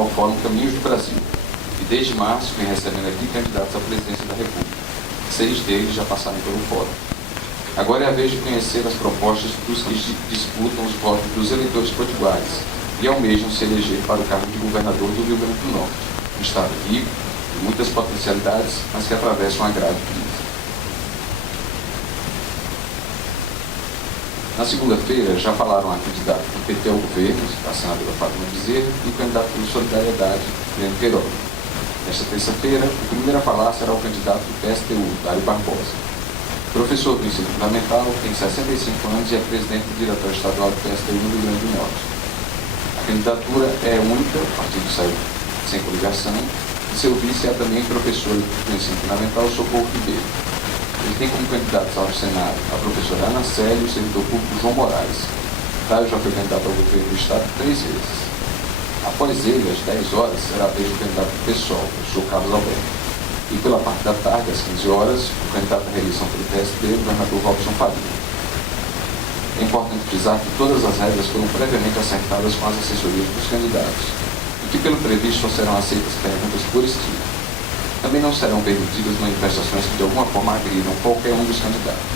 ao Fórum Caminhos do Brasil e desde março vem recebendo aqui candidatos à presidência da República. 6 deles já passaram pelo Fórum. Agora é a vez de conhecer as propostas dos que disputam os votos dos eleitores potiguares e almejam se eleger para o cargo de governador do Rio Grande do Norte, um estado rico, de muitas potencialidades, mas que atravessa uma grave crise. Na segunda-feira, já falaram a candidato do PT ao governo, a senadora Fátima Bezerra, e o candidato pelo Solidariedade, Breno Queiroga. Nesta terça-feira, o primeiro a falar será o candidato do PSTU, Dário Barbosa. Professor do ensino fundamental, tem 65 anos e é presidente do Diretório Estadual do PSTU no Rio Grande do Norte. A candidatura é única, o partido saiu sem coligação, e seu vice é também professor do ensino fundamental, Socorro Ribeiro. Ele tem como candidatos ao Senado a professora Ana Célia e o servidor público João Moraes. Dário já foi candidato ao governo do Estado 3 vezes. Após ele, às 10 horas, será a vez do candidato do PSOL, o professor Carlos Alberto. E pela parte da tarde, às 15 horas, o candidato à reeleição pelo PSD, o governador Robson Faria. É importante frisar que todas as regras foram previamente acertadas com as assessorias dos candidatos e que, pelo previsto, só serão aceitas perguntas por escrito. Também não serão permitidas manifestações que de alguma forma agridam qualquer um dos candidatos.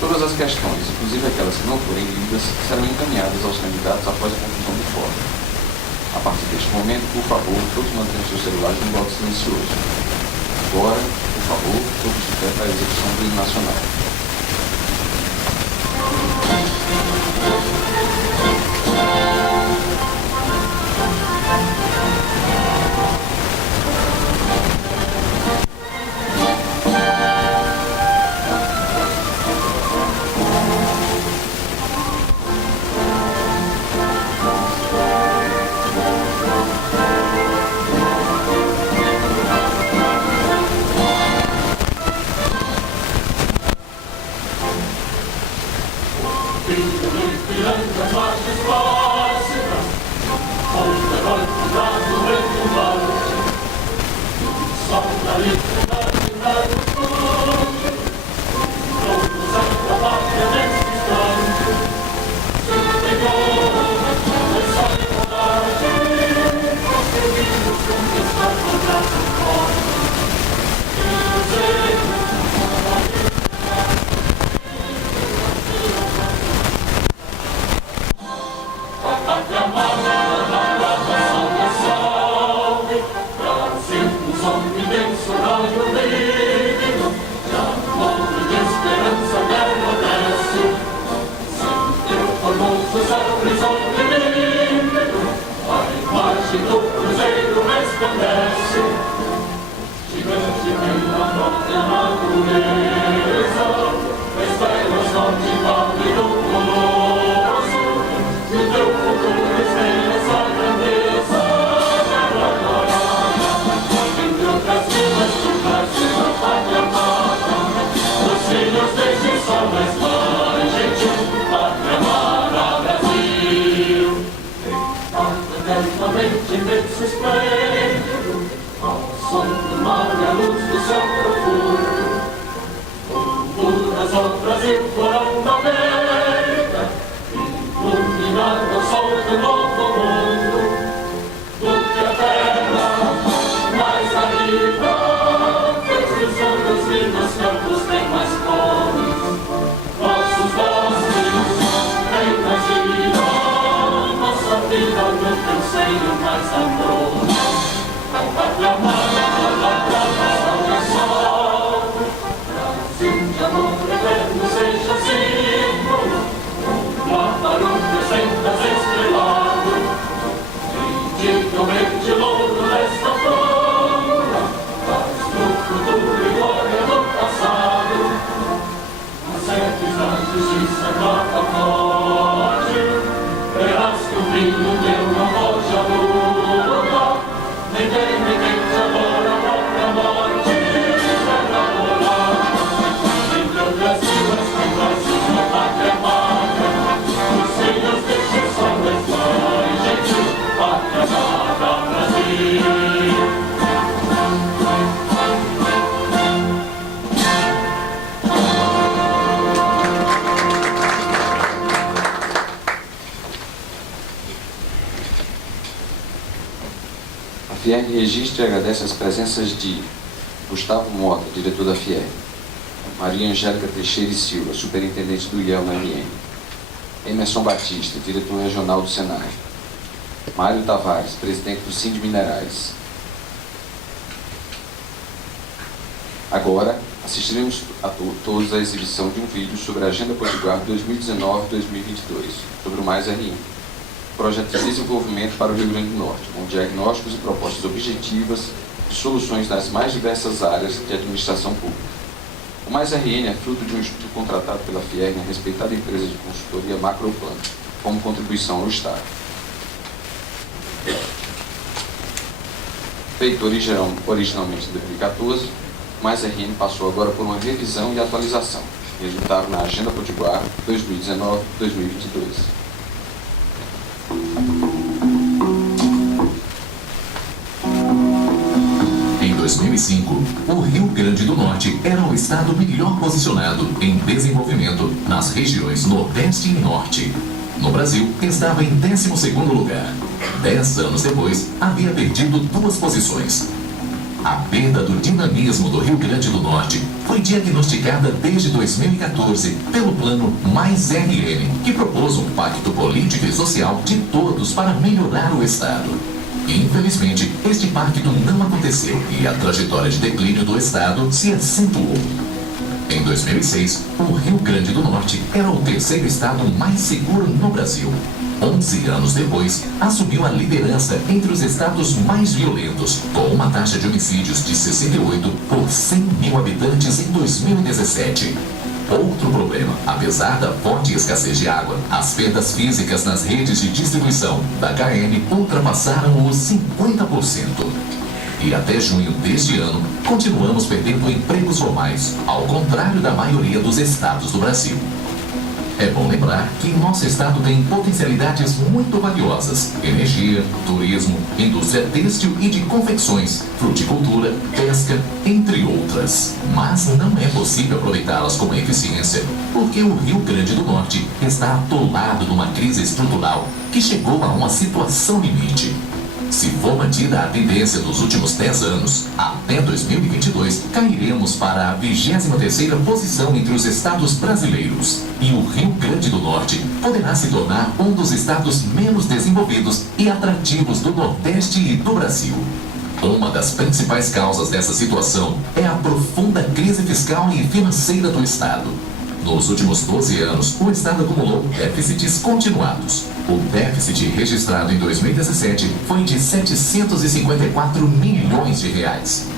Todas as questões, inclusive aquelas que não forem lidas, serão encaminhadas aos candidatos após a conclusão do fórum. A partir deste momento, por favor, todos mantenham seus celulares no modo silencioso. Agora, por favor, todos de pé para a execução do hino nacional. Ninguém me quer FIERN registra e agradece as presenças de Gustavo Mota, diretor da FIERN, Maria Angélica Teixeira e Silva, superintendente do IEL na RN, Emerson Batista, diretor regional do Senai, Mário Tavares, presidente do Sind Minerais. Agora, assistiremos a todos à exibição de um vídeo sobre a Agenda Potiguar 2019-2022, sobre o Mais RN, projeto de desenvolvimento para o Rio Grande do Norte, com diagnósticos e propostas objetivas de soluções nas mais diversas áreas de administração pública. O Mais RN é fruto de um estudo contratado pela FIERN, a respeitada empresa de consultoria Macroplan, como contribuição ao Estado. Feito originalmente em 2014, o Mais RN passou agora por uma revisão e atualização, que resultaram na Agenda Potiguar 2019-2022. Em 2005, o Rio Grande do Norte era o estado melhor posicionado em desenvolvimento nas regiões Nordeste e Norte. No Brasil, estava em 12º lugar. 10 anos depois, havia perdido 2 posições. A perda do dinamismo do Rio Grande do Norte foi diagnosticada desde 2014 pelo Plano Mais RN, que propôs um pacto político e social de todos para melhorar o estado. Infelizmente, este pacto não aconteceu e a trajetória de declínio do estado se acentuou. Em 2006, o Rio Grande do Norte era o 3º estado mais seguro no Brasil. 11 anos depois, assumiu a liderança entre os estados mais violentos, com uma taxa de homicídios de 68 por 100 mil habitantes em 2017. Outro problema, apesar da forte escassez de água, as perdas físicas nas redes de distribuição da KN ultrapassaram os 50%. E até junho deste ano, continuamos perdendo empregos formais, ao contrário da maioria dos estados do Brasil. É bom lembrar que nosso estado tem potencialidades muito valiosas: energia, turismo, indústria têxtil e de confecções, fruticultura, pesca, entre outras. Mas não é possível aproveitá-las com eficiência, porque o Rio Grande do Norte está atolado numa crise estrutural que chegou a uma situação limite. Se for mantida a tendência dos últimos 10 anos, até 2022, cairemos para a 23ª posição entre os estados brasileiros. E o Rio Grande do Norte poderá se tornar um dos estados menos desenvolvidos e atrativos do Nordeste e do Brasil. Uma das principais causas dessa situação é a profunda crise fiscal e financeira do estado. Nos últimos 12 anos, o estado acumulou déficits continuados. O déficit registrado em 2017 foi de 754 milhões de reais.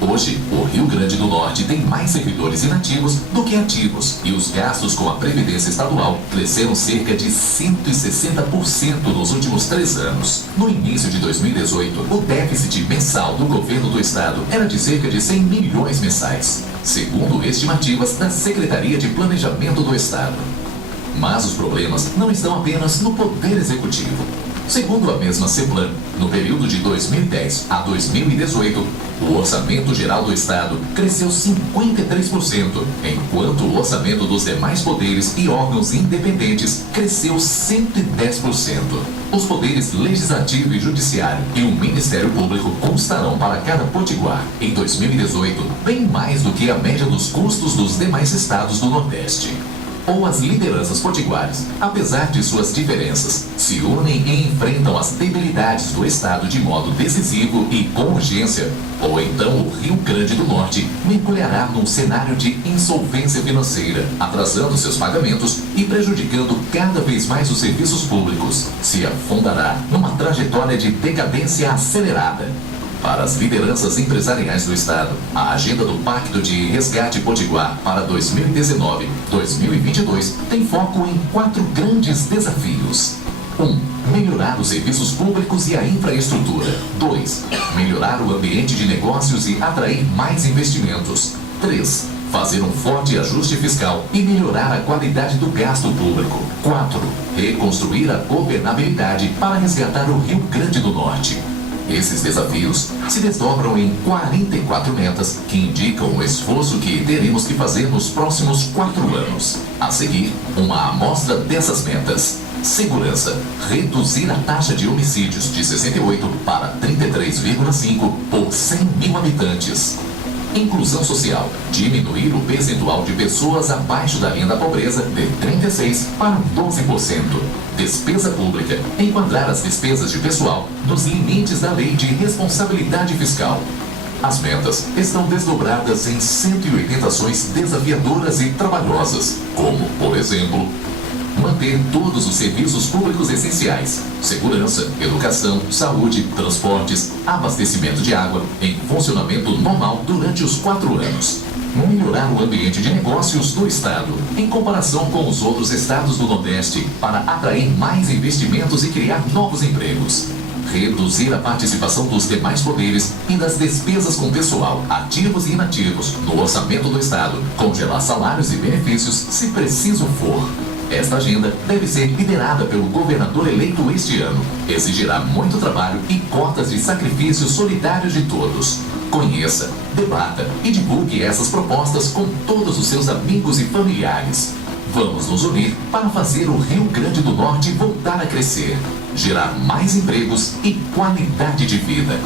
Hoje, o Rio Grande do Norte tem mais servidores inativos do que ativos e os gastos com a Previdência Estadual cresceram cerca de 160% nos últimos 3 anos. No início de 2018, o déficit mensal do governo do estado era de cerca de 100 milhões mensais, segundo estimativas da Secretaria de Planejamento do Estado. Mas os problemas não estão apenas no Poder Executivo. Segundo a mesma CEPLAN, no período de 2010 a 2018, o orçamento geral do Estado cresceu 53%, enquanto o orçamento dos demais poderes e órgãos independentes cresceu 110%. Os poderes Legislativo e Judiciário e o Ministério Público constarão para cada potiguar, em 2018, bem mais do que a média dos custos dos demais estados do Nordeste. Ou as lideranças potiguares, apesar de suas diferenças, se unem e enfrentam as debilidades do Estado de modo decisivo e com urgência, ou então o Rio Grande do Norte mergulhará num cenário de insolvência financeira, atrasando seus pagamentos e prejudicando cada vez mais os serviços públicos, se afundará numa trajetória de decadência acelerada. Para as lideranças empresariais do Estado, a agenda do Pacto de Resgate Potiguar para 2019-2022 tem foco em 4 grandes desafios. 1. Melhorar os serviços públicos e a infraestrutura. 2. Melhorar o ambiente de negócios e atrair mais investimentos. 3. Fazer um forte ajuste fiscal e melhorar a qualidade do gasto público. 4. Reconstruir a governabilidade para resgatar o Rio Grande do Norte. Esses desafios se desdobram em 44 metas que indicam o esforço que teremos que fazer nos próximos 4 anos. A seguir, uma amostra dessas metas. Segurança. Reduzir a taxa de homicídios de 68 para 33,5 por 100 mil habitantes. Inclusão social. Diminuir o percentual de pessoas abaixo da linha da pobreza de 36% para 12%. Despesa pública. Enquadrar as despesas de pessoal nos limites da Lei de Responsabilidade Fiscal. As metas estão desdobradas em 180 ações desafiadoras e trabalhosas, como, por exemplo, manter todos os serviços públicos essenciais, segurança, educação, saúde, transportes, abastecimento de água, em funcionamento normal durante os 4 anos. Melhorar o ambiente de negócios do Estado, em comparação com os outros estados do Nordeste, para atrair mais investimentos e criar novos empregos. Reduzir a participação dos demais poderes e das despesas com pessoal, ativos e inativos, no orçamento do Estado. Congelar salários e benefícios, se preciso for. Esta agenda deve ser liderada pelo governador eleito este ano. Exigirá muito trabalho e cotas de sacrifício solidários de todos. Conheça, debata e divulgue essas propostas com todos os seus amigos e familiares. Vamos nos unir para fazer o Rio Grande do Norte voltar a crescer, gerar mais empregos e qualidade de vida.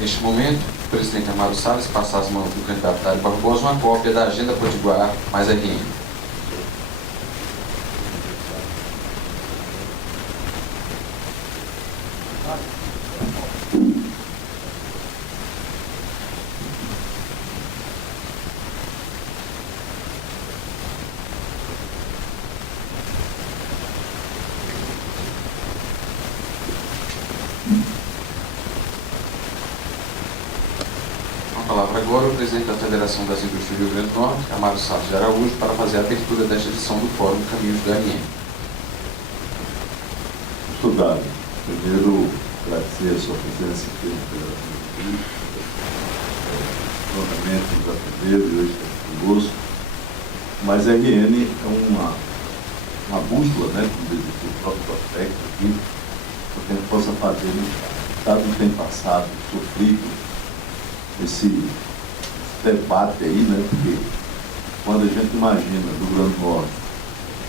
Neste momento, o presidente Amaro Salles passa às mãos do candidato Dário Barbosa uma cópia da Agenda Potiguar mais RN. Agora o presidente da Federação das Indústrias do Rio Grande do Norte, Amaro Salles de Araújo, para fazer a abertura desta edição do Fórum Caminhos da ARN. Estudado. Primeiro, agradecer a sua presença aqui pela prontamente nos atendeu e hoje está conosco. Mas a RN é uma bússola, né, como diz aqui, o próprio aspecto aqui, para que a gente possa fazer no Estado. O Estado não tem passado, sofrido esse debate aí, né? Porque quando a gente imagina do Rio Grande do Norte,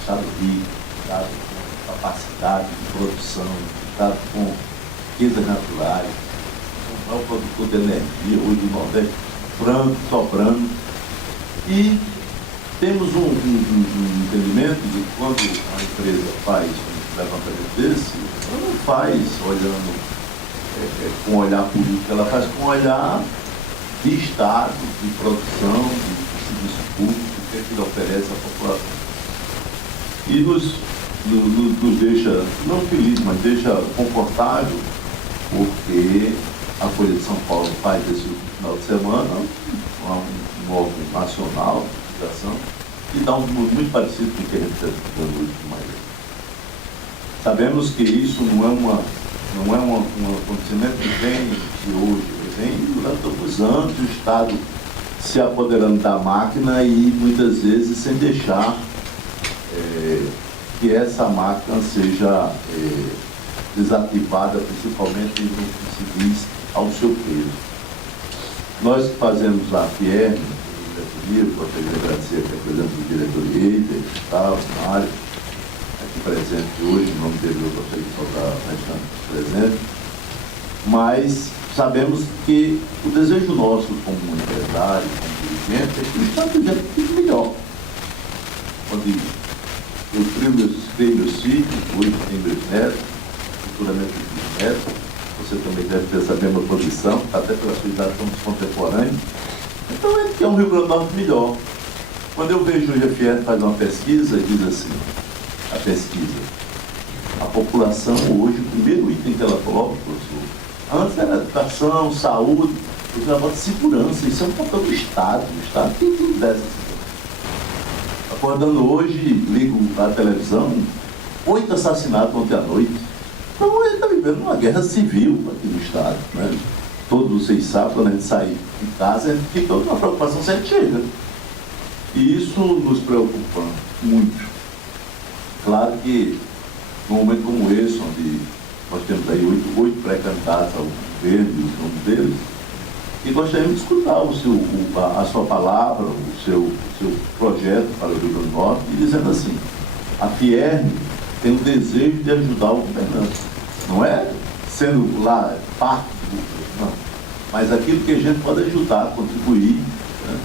Estado rico, Estado com capacidade de produção, Estado com riquezas naturais, um maior produtor de energia, hoje no Nordeste, franco, sobrando, e temos um entendimento de que quando a empresa faz um levantamento desse, ela não faz olhando com olhar político, ela faz com olhar de Estado, de produção, de serviço público, que é que ele oferece à população. E nos deixa, não feliz, mas deixa confortável, porque a Folha de São Paulo faz esse final de semana um órgão nacional de divulgação e dá um número muito parecido com o que a gente está dando hoje de manhã. Sabemos que isso não é um acontecimento que vem de hoje, vem durante alguns anos o Estado se apoderando da máquina e muitas vezes sem deixar que essa máquina seja desativada, principalmente no que se diz ao seu peso. Nós fazemos a FIERN, gostaria de agradecer aqui a presença do diretor Eider, Gustavo, Mário, aqui presente hoje, em nome dele eu gostaria de soltar restante presente, mas sabemos que o desejo nosso como empresário, como dirigente, é que o Estado fique melhor. Onde eu criei meus filhos, hoje tenho meus netos, futuramente meus netos, você também deve ter essa mesma posição, até pela sua idade somos contemporâneos. Então é que é um Rio Grande do Norte melhor. Quando eu vejo o GFR fazer uma pesquisa, diz assim, a pesquisa, a população hoje, o primeiro item que ela coloca, professor, antes era educação, saúde, hoje ela bota segurança, isso é um papel do Estado, o Estado tem que dar essa segurança. Acordando hoje, ligo a televisão, 8 assassinatos ontem à noite. Então ele está vivendo uma guerra civil aqui no Estado, né? Todos vocês sabem, quando a gente sai de casa, a gente fica com uma preocupação sempre chega. E isso nos preocupa muito. Claro que num momento como esse, onde Nós temos aí 8 pré-candidatos ao governo, um deles, e gostaríamos de escutar a sua palavra, o seu projeto para o Rio Grande do Norte, e dizendo assim, a Fierne tem o desejo de ajudar o governante. Não é sendo lá parte do governo, não. Mas aquilo que a gente pode ajudar, contribuir, né?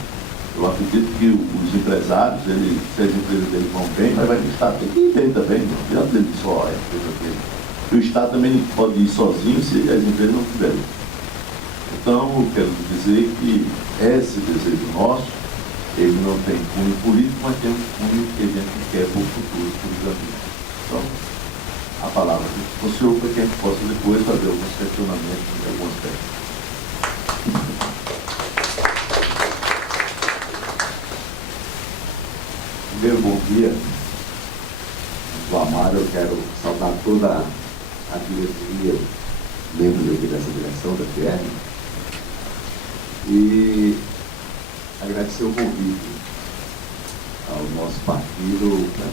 Eu acredito que os empresários, se as empresas deles vão bem, mas vai ter que estar tem que ir bem também, não adianta ele só a empresa dele. E o Estado também não pode ir sozinho se as empresas não tiverem. Então, eu quero dizer que esse desejo nosso, ele não tem cunho político, mas tem um cunho que a gente quer para o futuro, por exemplo. Então, a palavra do senhor para que a gente possa depois fazer alguns questionamentos em alguns aspectos. Primeiro, bom dia. Do Amaro, eu quero saudar toda a diretoria, membros aqui dessa direção da Fierne, e agradecer o convite ao nosso partido para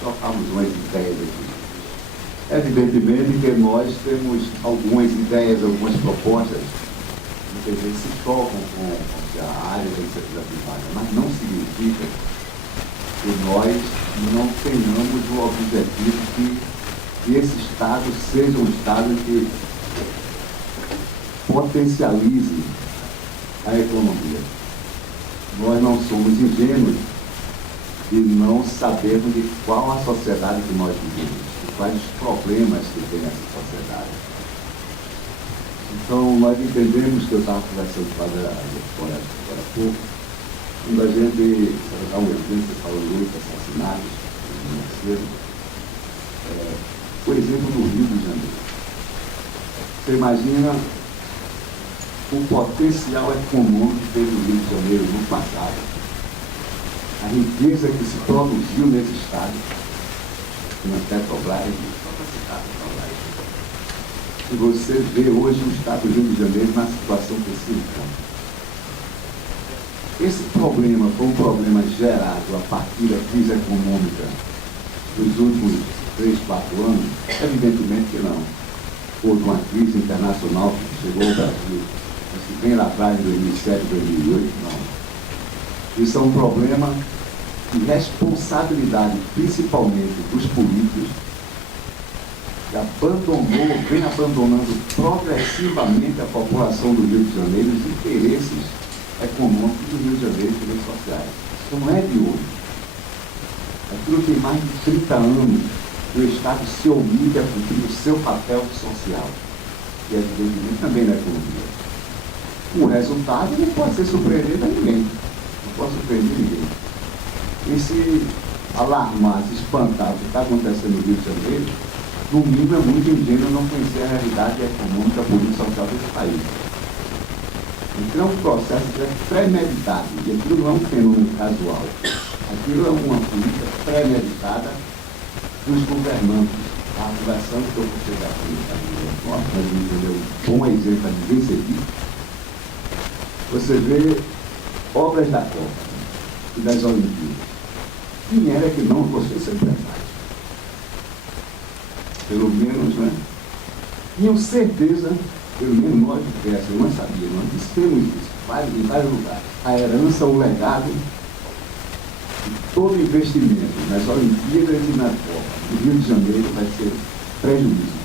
trocarmos umas ideias aqui. Evidentemente que nós temos algumas ideias, algumas propostas, muitas vezes se chocam com a área da iniciativa privada, mas não significa que nós não tenhamos o objetivo que esse Estado seja um Estado que potencialize a economia. Nós não somos ingênuos de não sabermos de qual a sociedade que nós vivemos, de quais os problemas que tem essa sociedade. Então, nós entendemos que eu estava conversando com agora há pouco, quando a gente dá um exemplo, você falou muito, assassinatos, o exemplo do Rio de Janeiro. Você imagina o potencial econômico que teve o Rio de Janeiro no passado, a riqueza que se produziu nesse estado, na Petrobras, só para citar a Petrobras. E você vê hoje o estado do Rio de Janeiro na situação que se encontra. Esse problema foi um problema gerado a partir da crise econômica dos últimos 3, 4 anos? Evidentemente que não. Houve uma crise internacional que chegou ao Brasil, mas que vem lá atrás, em 2007, 2008, não. Isso é um problema de responsabilidade, principalmente dos políticos, que vem abandonando progressivamente a população do Rio de Janeiro, os interesses econômicos do Rio de Janeiro, interesses sociais. Isso não é de hoje. Aquilo tem mais de 30 anos que o Estado se omite a cumprir o seu papel social, e evidentemente também na economia. O resultado não pode ser surpreendente a ninguém. Não pode surpreender ninguém. E se alarmar, se espantar o que está acontecendo no Rio de Janeiro, no mínimo é muito ingênuo não conhecer a realidade econômica, política e social desse país. Então é um processo que é premeditado, e aquilo não é um fenômeno casual. Aquilo é uma política premeditada dos governantes. A conversão que eu vou chegar aqui no Norte, mas entendeu? Um bom exemplo para ninguém seguir. Você vê obras da Copa e das Olimpíadas. Quem era que não gostou de ser empresário? Pelo menos, né? Tinham certeza, pelo menos nós de peça, eu não sabia, nós temos isso em vários lugares. A herança, o legado de todo investimento nas Olimpíadas e na Copa do Rio de Janeiro vai ser prejuízo.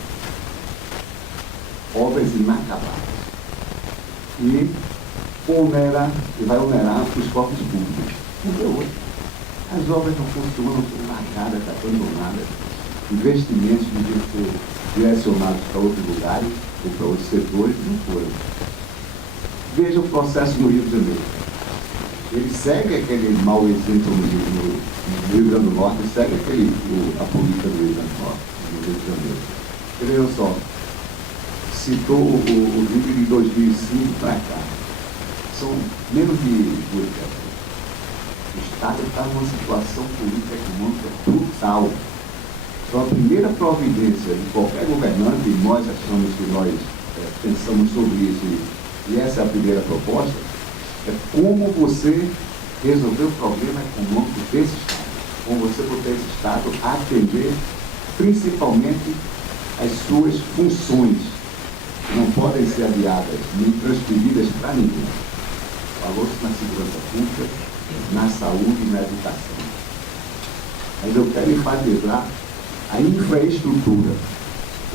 Obras inacabadas. E vai onerar os cofres públicos. Porque hoje as obras não funcionam, são largadas, abandonadas. Investimentos deviam ser direcionados para outros lugares ou para outros setores, não foram. Veja o processo no Rio de Janeiro. Ele segue aquele mau exemplo no Rio Grande do Norte, segue a política do Rio Grande do Norte, no Rio de Janeiro. Vejam só, citou o vídeo de 2005 para cá. São menos de 2 décadas. O Estado está numa situação política econômica brutal. Então, a primeira providência de qualquer governante, e nós achamos que nós pensamos sobre isso, e essa é a primeira proposta, é como você resolver o problema econômico desse Estado. Como você botar esse Estado a atender principalmente as suas funções, que não podem ser adiadas nem transferidas para ninguém. Falou-se na segurança pública, na saúde e na educação. Mas eu quero enfatizar a infraestrutura.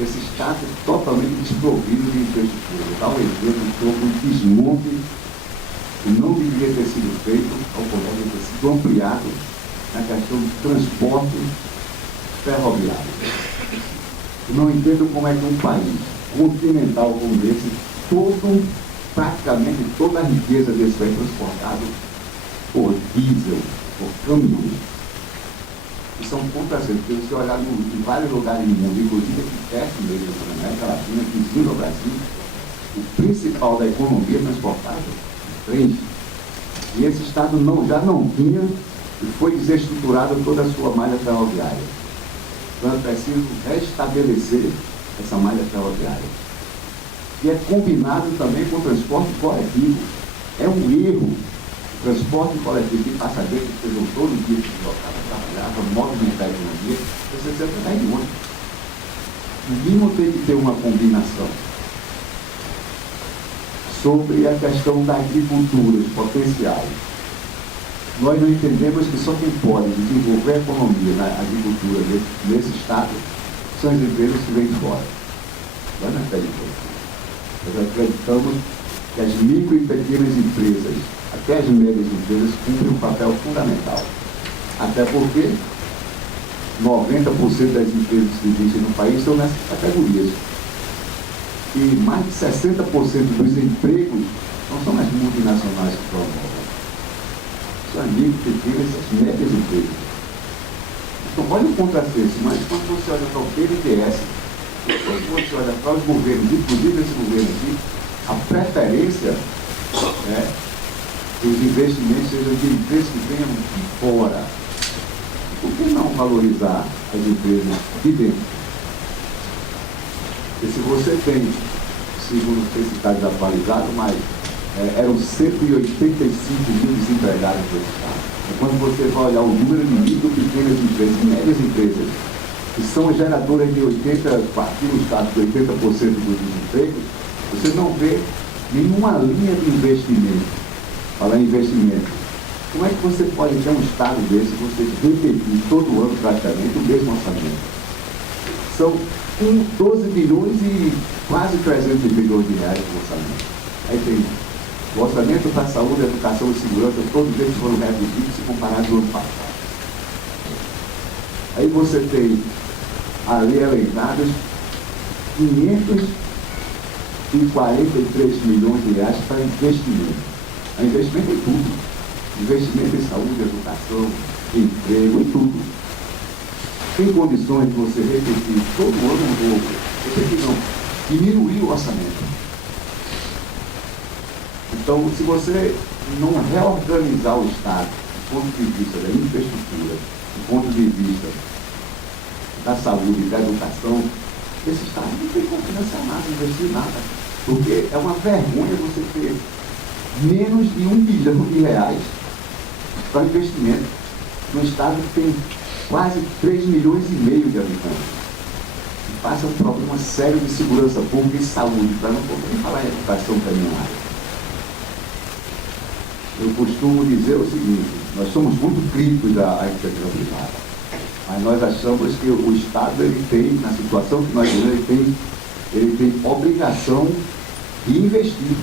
Esse Estado é totalmente desprovido de infraestrutura. Vou dar um exemplo sobre o desmonte que não deveria ter sido feito, ao contrário, ter sido ampliado na questão do transporte ferroviário. Eu não entendo como é que um país continental como esse, praticamente toda a riqueza desse é transportado por diesel, por caminhões. Isso é um contrassenso, porque você olhar em vários lugares do mundo, inclusive aqui perto mesmo, na América Latina, vizinho ao Brasil, o principal da economia é transportado de trens. E esse Estado já não tinha e foi desestruturado toda a sua malha ferroviária. Então é preciso restabelecer essa malha ferroviária. E é combinado também com o transporte coletivo. É um erro o transporte coletivo de passageiros que sejam todo dia deslocados para trabalhar, para movimentar a economia, você sempre vai de ônibus. No mínimo tem que ter uma combinação. Sobre a questão da agricultura, os potenciais. Nós não entendemos que só quem pode desenvolver a economia na agricultura nesse Estado são as empresas que vêm de fora. Nós não acreditamos. Nós acreditamos que as micro e pequenas empresas, até as médias empresas, cumprem um papel fundamental. Até porque 90% das empresas que existem no país são nessas categorias. E mais de 60% dos empregos não são as multinacionais que promovem. São as micro, pequenas e as médias empresas. Então, olha o contrassenso, mas quando você olha para o BNDES, quando você olha para os governos, inclusive esse governo aqui, a preferência é que os investimentos sejam de empresas que venham de fora. Por que não valorizar as empresas de dentro? Porque se você tem, segundo não sei se está desatualizado, mas eram 185 mil desempregados no Estado. E quando você vai olhar o número de micro, pequenas empresas e médias empresas, que são geradoras de 80%, aqui no Estado, de 80% dos desempregos, você não vê nenhuma linha de investimento. Falar em investimento. Como é que você pode ter um Estado desse, você repetir todo ano praticamente o mesmo orçamento? São 12 bilhões e quase 300 bilhões de reais no orçamento. Aí tem o orçamento para a saúde, a educação e segurança, todos eles foram reduzidos se comparados ao ano passado. Aí você tem ali elencados 543 milhões de reais para investimento. Investimento em tudo. Investimento em saúde, educação, emprego, em tudo. Tem condições de você repetir todo ano um novo. Repetir não, diminuir o orçamento. Então, se você não reorganizar o Estado do ponto de vista da infraestrutura, do ponto de vista da saúde e da educação, esse Estado não tem como financiar nada, investir nada. Porque é uma vergonha você ter menos de 1 bilhão de reais para investimento no Estado que tem quase 3 milhões e meio de habitantes. E passa um problema sério de segurança pública e saúde, para não poder falar em educação terminada. Eu costumo dizer o seguinte, nós somos muito críticos à iniciativa privada, mas nós achamos que o Estado, ele tem, na situação que nós vivemos, ele tem obrigação de investir.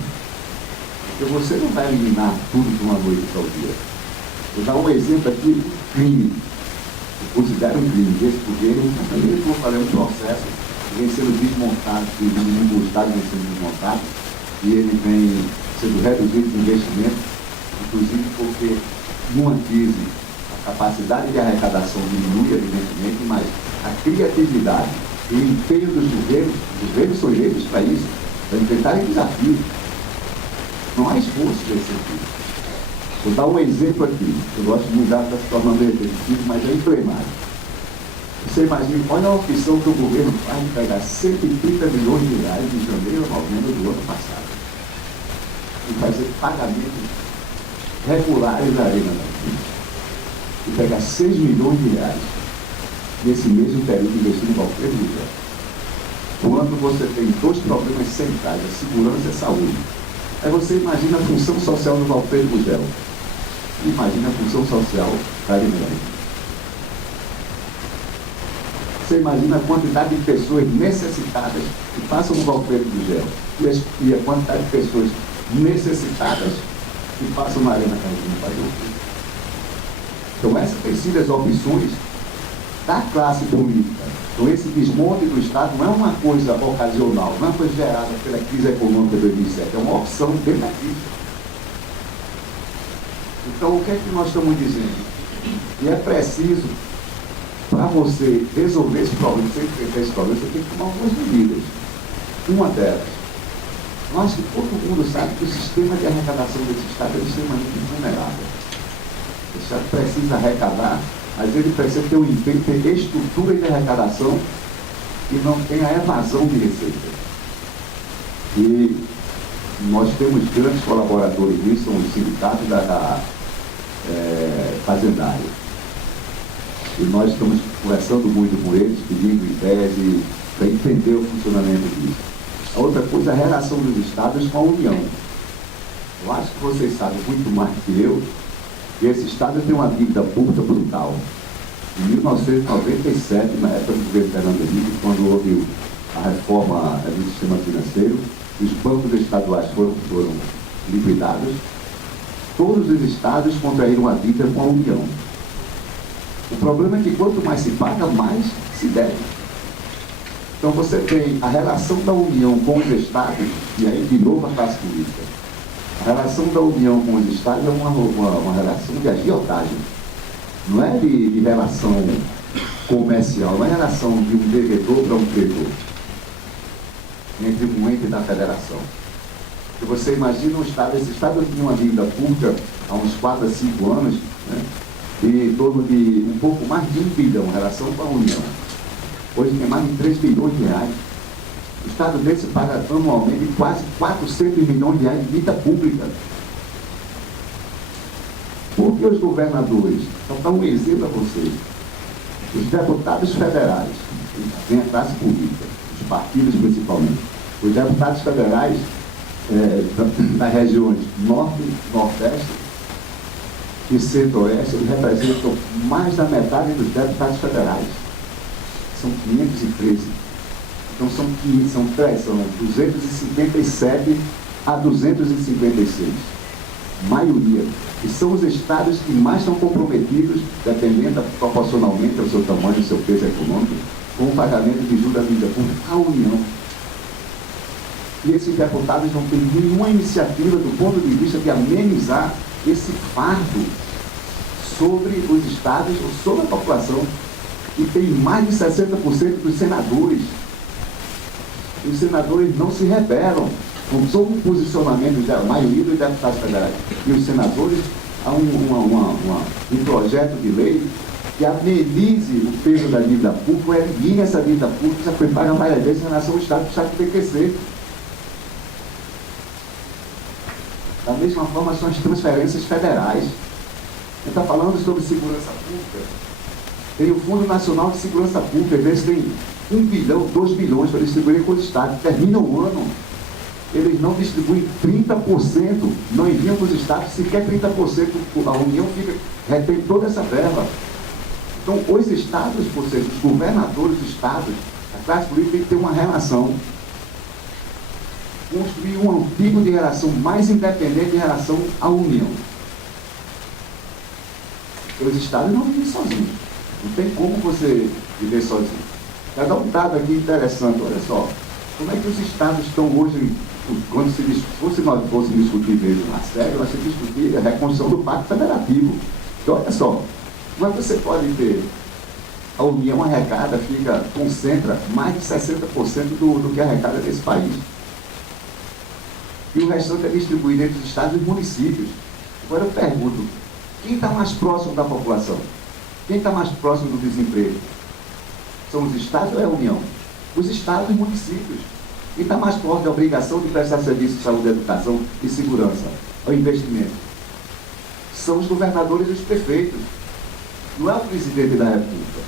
Porque você não vai eliminar tudo de uma noite para o dia. Vou dar um exemplo aqui, crime. Eu considero um crime, esse governo, também vou fazer um processo que vem sendo desmontado, que o Estado vem sendo desmontado, e ele vem sendo reduzido de investimento, inclusive porque numa crise a capacidade de arrecadação diminui, evidentemente, mas a criatividade e o empenho dos governos, os governos são eleitos para isso, para enfrentarem desafios. Não há esforço nesse sentido. Vou dar um exemplo aqui. Eu gosto de mudar para se tornando repetitivo, mas é emblemático. Você imagina, olha a opção que o governo faz de pegar 130 milhões de reais de janeiro a novembro do ano passado e fazer pagamentos regulares da Arena da Vida. E pegar 6 milhões de reais nesse mesmo período investindo em qualquer lugar. quando você tem dois problemas centrais, a segurança e a saúde. Aí você imagina a função social do Valfredo Gugel. Imagina a função social da Arineia. Você imagina a quantidade de pessoas necessitadas que passam no Valfredo Gugel e a quantidade de pessoas necessitadas que passam na Arena Carolina fazer o quê? Então essas têm sido as opções da classe política. Então esse desmonte do Estado não é uma coisa ocasional, não é uma coisa gerada pela crise econômica de 2007, é uma opção dentro da crise. Então o que é que nós estamos dizendo? E é preciso, para você resolver esse problema, você enfrentar esse problema, você tem que tomar algumas medidas. Uma delas, nós que todo mundo sabe que o sistema de arrecadação desse Estado é extremamente vulnerável. O Estado precisa arrecadar, mas ele precisa ter um empenho, ter estrutura de arrecadação e não tem a evasão de receita. E nós temos grandes colaboradores nisso, são os sindicatos fazendários. E nós estamos conversando muito com eles, pedindo ideias para entender o funcionamento disso. A outra coisa é a relação dos Estados com a União. Eu acho que vocês sabem muito mais que eu que esse Estado tem uma dívida pública brutal. Em 1997, na época do governo Fernando Henrique, quando houve a reforma do sistema financeiro, os bancos estaduais foram liquidados, todos os estados contraíram uma dívida com a União. O problema é que quanto mais se paga, mais se deve. Então você tem a relação da União com os estados, e aí de novo a classe política. A relação da União com os estados é uma relação de agiotagem. Não é de relação comercial, não é relação de um devedor para um credor entre um ente da federação. Se você imagina esse Estado tinha uma dívida pública há uns 4 a 5 anos, né, em torno de um pouco mais de 1 bilhão em relação com a União. Hoje tem mais de 3 bilhões de reais. O Estado desse paga anualmente quase 400 milhões de reais de dívida pública. Por que os governadores, então dá um exemplo a vocês, os deputados federais, vem a classe política, os partidos principalmente, os deputados federais das regiões Norte, Nordeste e Centro-Oeste, eles representam mais da metade dos deputados federais. São 513. Então são 257 a 256. Maioria. E são os estados que mais estão comprometidos, dependendo proporcionalmente ao seu tamanho, ao seu peso econômico, com o pagamento de juros da dívida pública à União. E esses deputados não têm nenhuma iniciativa do ponto de vista de amenizar esse fardo sobre os estados ou sobre a população. E tem mais de 60% dos senadores. Os senadores não se rebelam sob o posicionamento da maioria dos deputados federais. E os senadores, há um projeto de lei que amenize o peso da dívida pública, elimine essa dívida pública, já foi paga várias vezes em relação ao Estado, o Estado tem que crescer. Da mesma forma, são as transferências federais. A gente está falando sobre segurança pública. Tem o Fundo Nacional de Segurança Pública, às vezes tem 1 bilhão, 2 bilhões para distribuir com os estados. Termina o ano, eles não distribuem 30%, não enviam para os estados sequer 30%, a União retém toda essa verba. Então, os estados, ou seja, os governadores dos estados, a classe política tem que ter uma relação, construir um tipo de relação mais independente em relação à União. Os estados não vivem sozinhos. Não tem como você viver sozinho. Quero dar um dado aqui interessante, olha só. Como é que os estados estão hoje, quando se nós fôssemos discutir mesmo a sério, nós temos que discutir a reconstrução do Pacto Federativo. Então, olha só, como é que você pode ter a União arrecada, concentra mais de 60% do que arrecada desse país. E o restante é distribuído entre os estados e os municípios. Agora eu pergunto, quem está mais próximo da população? Quem está mais próximo do desemprego? São os estados ou é a União? Os estados e os municípios. Quem está mais próximo da obrigação de prestar serviço de saúde, educação e segurança, ao investimento? São os governadores e os prefeitos. Não é o presidente da República.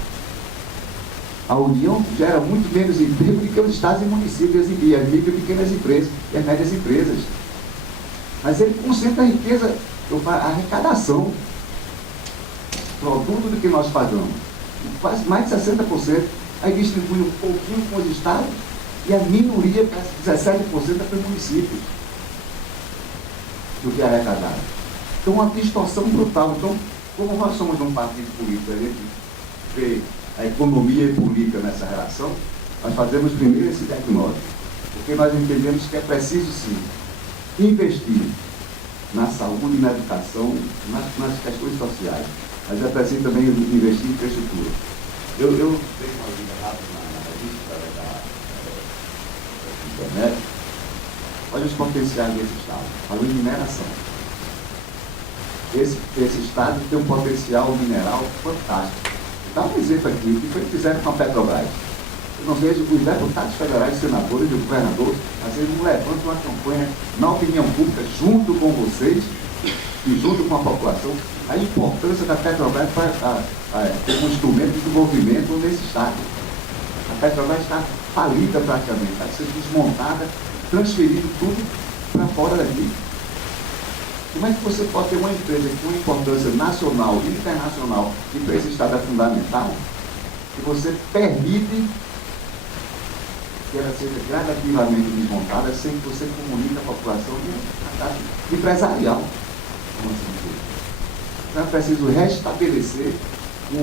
A União gera muito menos emprego do que os estados e municípios e as micro e pequenas empresas e as médias empresas. Mas ele concentra a riqueza, a arrecadação, produto do que nós pagamos. Quase mais de 60%, aí distribui um pouquinho com os estados e a minoria, 17%, é para os municípios do que é arrecadado. Então, uma distorção brutal. Então, como nós somos um partido político, a gente vê a economia e política nessa relação, nós fazemos primeiro esse diagnóstico, porque nós entendemos que é preciso, sim, investir na saúde, na educação, nas questões sociais, mas é preciso também investir em infraestrutura. Eu dei uma lida rápida na revista da internet. Olha os potenciais desse estado. Falou em mineração. Esse estado tem um potencial mineral fantástico. Dá um exemplo aqui, o que foi que fizeram com a Petrobras. Eu não vejo os deputados federais, senadores e o governador, às vezes não levantam uma campanha na opinião pública, junto com vocês e junto com a população, a importância da Petrobras como um instrumento de desenvolvimento nesse estado. A Petrobras está falida praticamente, está sendo desmontada, transferindo tudo para fora daqui. Como é que você pode ter uma empresa com uma importância nacional e internacional, que para esse estado é fundamental, que você permite que ela seja gradativamente desmontada sem que você comunique a população de empresarial? Como assim dizer? Então é preciso restabelecer um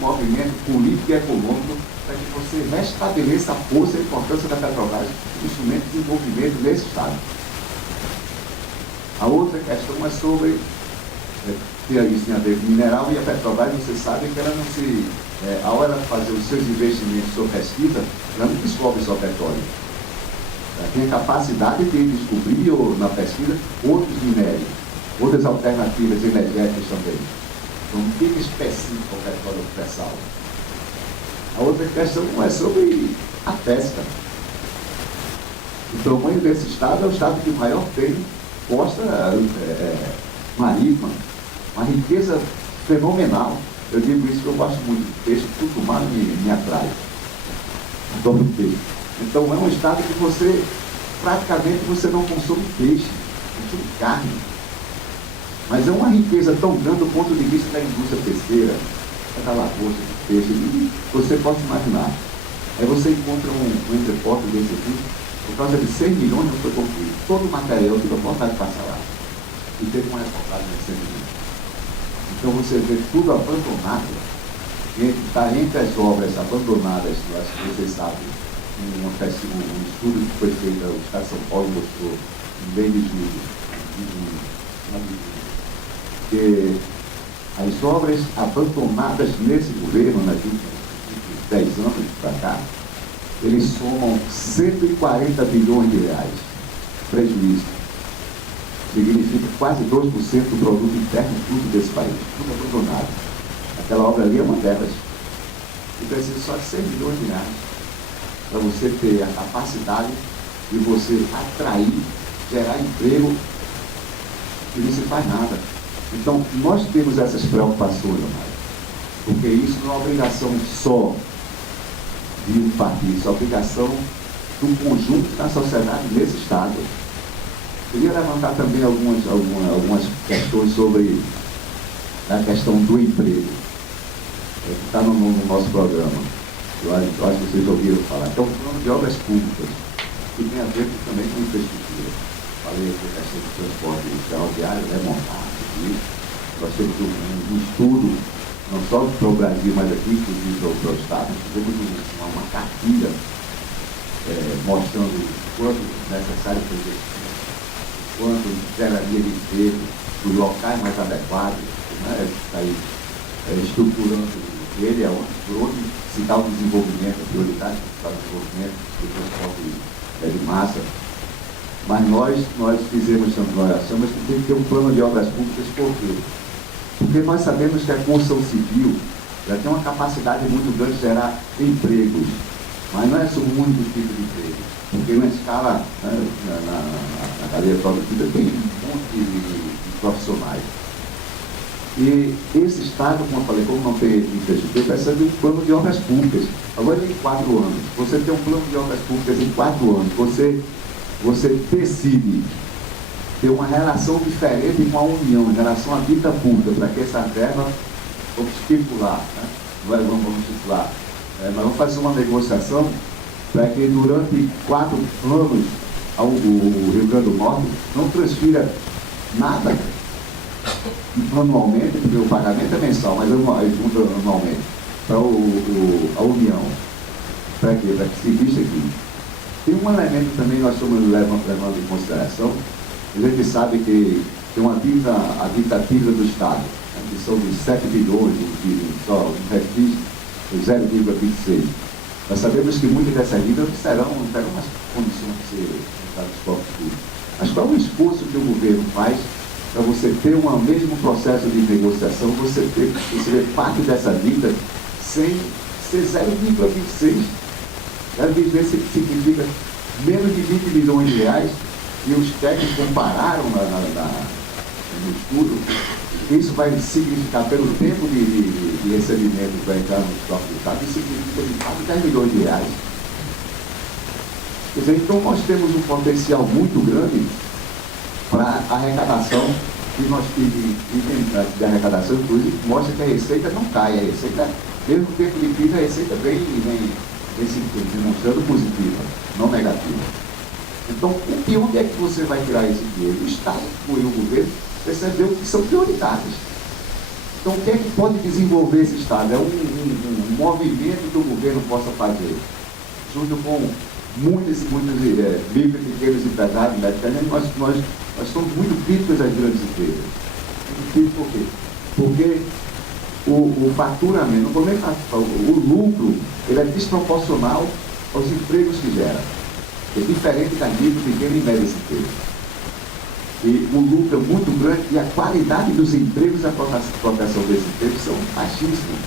movimento político e econômico para que você restabeleça a força e a importância da Petrobras como instrumento de desenvolvimento nesse estado. A outra questão é sobre, isso tem a ver com mineral, e a Petrobras, você sabe que ela não se, ao ela fazer os seus investimentos sobre pesquisa, ela não descobre só petróleo. Ela tem a capacidade de descobrir na pesquisa outros minérios, outras alternativas energéticas também. Então, não fica específico o petróleo pré-sal. A outra questão é sobre a pesca. O tamanho desse estado é o estado que maior tem costa marítima, uma riqueza fenomenal. Eu digo isso que eu gosto muito de peixe, tudo mais me atrai. Adoro peixe. Então é um estado que você, praticamente, você não consome peixe, consome carne. Mas é uma riqueza tão grande do ponto de vista da indústria pesqueira, da lagosta de peixe, e você pode imaginar. Aí você encontra um entreporto desse aqui, por causa de 100 milhões não foi concluído. Todo o material tive a vontade de passar lá. E teve uma reportagem recentemente. Então você vê tudo abandonado. Está entre as obras abandonadas, eu acho que vocês sabem, um estudo que foi feito, o Estado de São Paulo mostrou no mês de julho, que as obras abandonadas nesse governo, nas últimos 10 anos para cá, eles somam 140 bilhões de reais prejuízo. Significa quase 2% do produto interno bruto desse país, tudo abandonado. Aquela obra ali é uma delas. E precisa só de 100 milhões de reais para você ter a capacidade de você atrair, gerar emprego e não se faz nada. Então, nós temos essas preocupações, Amado, porque isso não é uma obrigação só de um partido, isso é obrigação do conjunto da sociedade nesse estado. Queria levantar também algumas questões sobre a questão do emprego, que está no nosso programa. Eu acho que vocês ouviram falar. Então, falando de obras públicas, que tem a ver também com infraestrutura. Falei aqui a questão do transporte ferroviário, montado, nós temos um estudo, não só para o Brasil, mas aqui, inclusive para o Estado, fizemos uma cartilha mostrando o quanto necessário para investir, quanto geraria de emprego, os locais mais adequados, né? Está aí estruturando ele, por onde se dá o desenvolvimento, a prioridade para o desenvolvimento do transporte de massa. Mas nós fizemos, nós achamos que tem que ter um plano de obras públicas, por quê? Porque nós sabemos que a construção civil já tem uma capacidade muito grande de gerar empregos, mas não é só um único tipo de emprego, porque na escala, né, na cadeia produtiva tem um monte de profissionais. E esse Estado, como eu falei, como não tem infraestrutura, precisa de um plano de obras públicas. Agora, em 4 anos, você tem um plano de obras públicas em 4 anos, você decide ter uma relação diferente com a União, em relação à dívida pública, para que essa verba, vamos estipular, né? Vamos estipular, nós vamos fazer uma negociação para que durante 4 anos o Rio Grande do Norte não transfira nada anualmente, porque o pagamento é mensal, mas anualmente, para a União. Para quê? Para que se vista aqui. Tem um elemento também que nós estamos levando em consideração. A gente sabe que tem uma dívida, a dívida ativa do Estado, né, que são de 7 bilhões, só um refis de 0,26. Nós sabemos que muitas dessas dívidas não terão as condições de ser usadas nos cofres públicos. Mas qual é o esforço que o governo faz para você ter um mesmo processo de negociação, você receber parte dessa dívida sem ser 0,26? 0,26 significa menos de 20 bilhões de reais, e os técnicos compararam no estudo, isso vai significar, pelo tempo de recebimento que vai entrar no estoque do Estado, isso significa de fato 10 milhões de reais. Quer dizer, então nós temos um potencial muito grande para a arrecadação, que nós de arrecadação, inclusive, mostra que a receita não cai, a receita, mesmo no tempo de crise, a receita vem se demonstrando positiva, não negativa. Então, de onde é que você vai tirar esse dinheiro? O Estado e o governo percebeu que são prioridades. Então, o que é que pode desenvolver esse Estado? É um movimento que o governo possa fazer, junto com muitos micro e pequenos empresários, né? Nós somos muito críticos às grandes empresas. Muito críticos por quê? Porque o faturamento, o lucro, ele é desproporcional aos empregos que gera. É diferente da micro, pequena e média empresa. E o lucro é muito grande e a qualidade dos empregos e a proteção desses empregos são baixíssimos.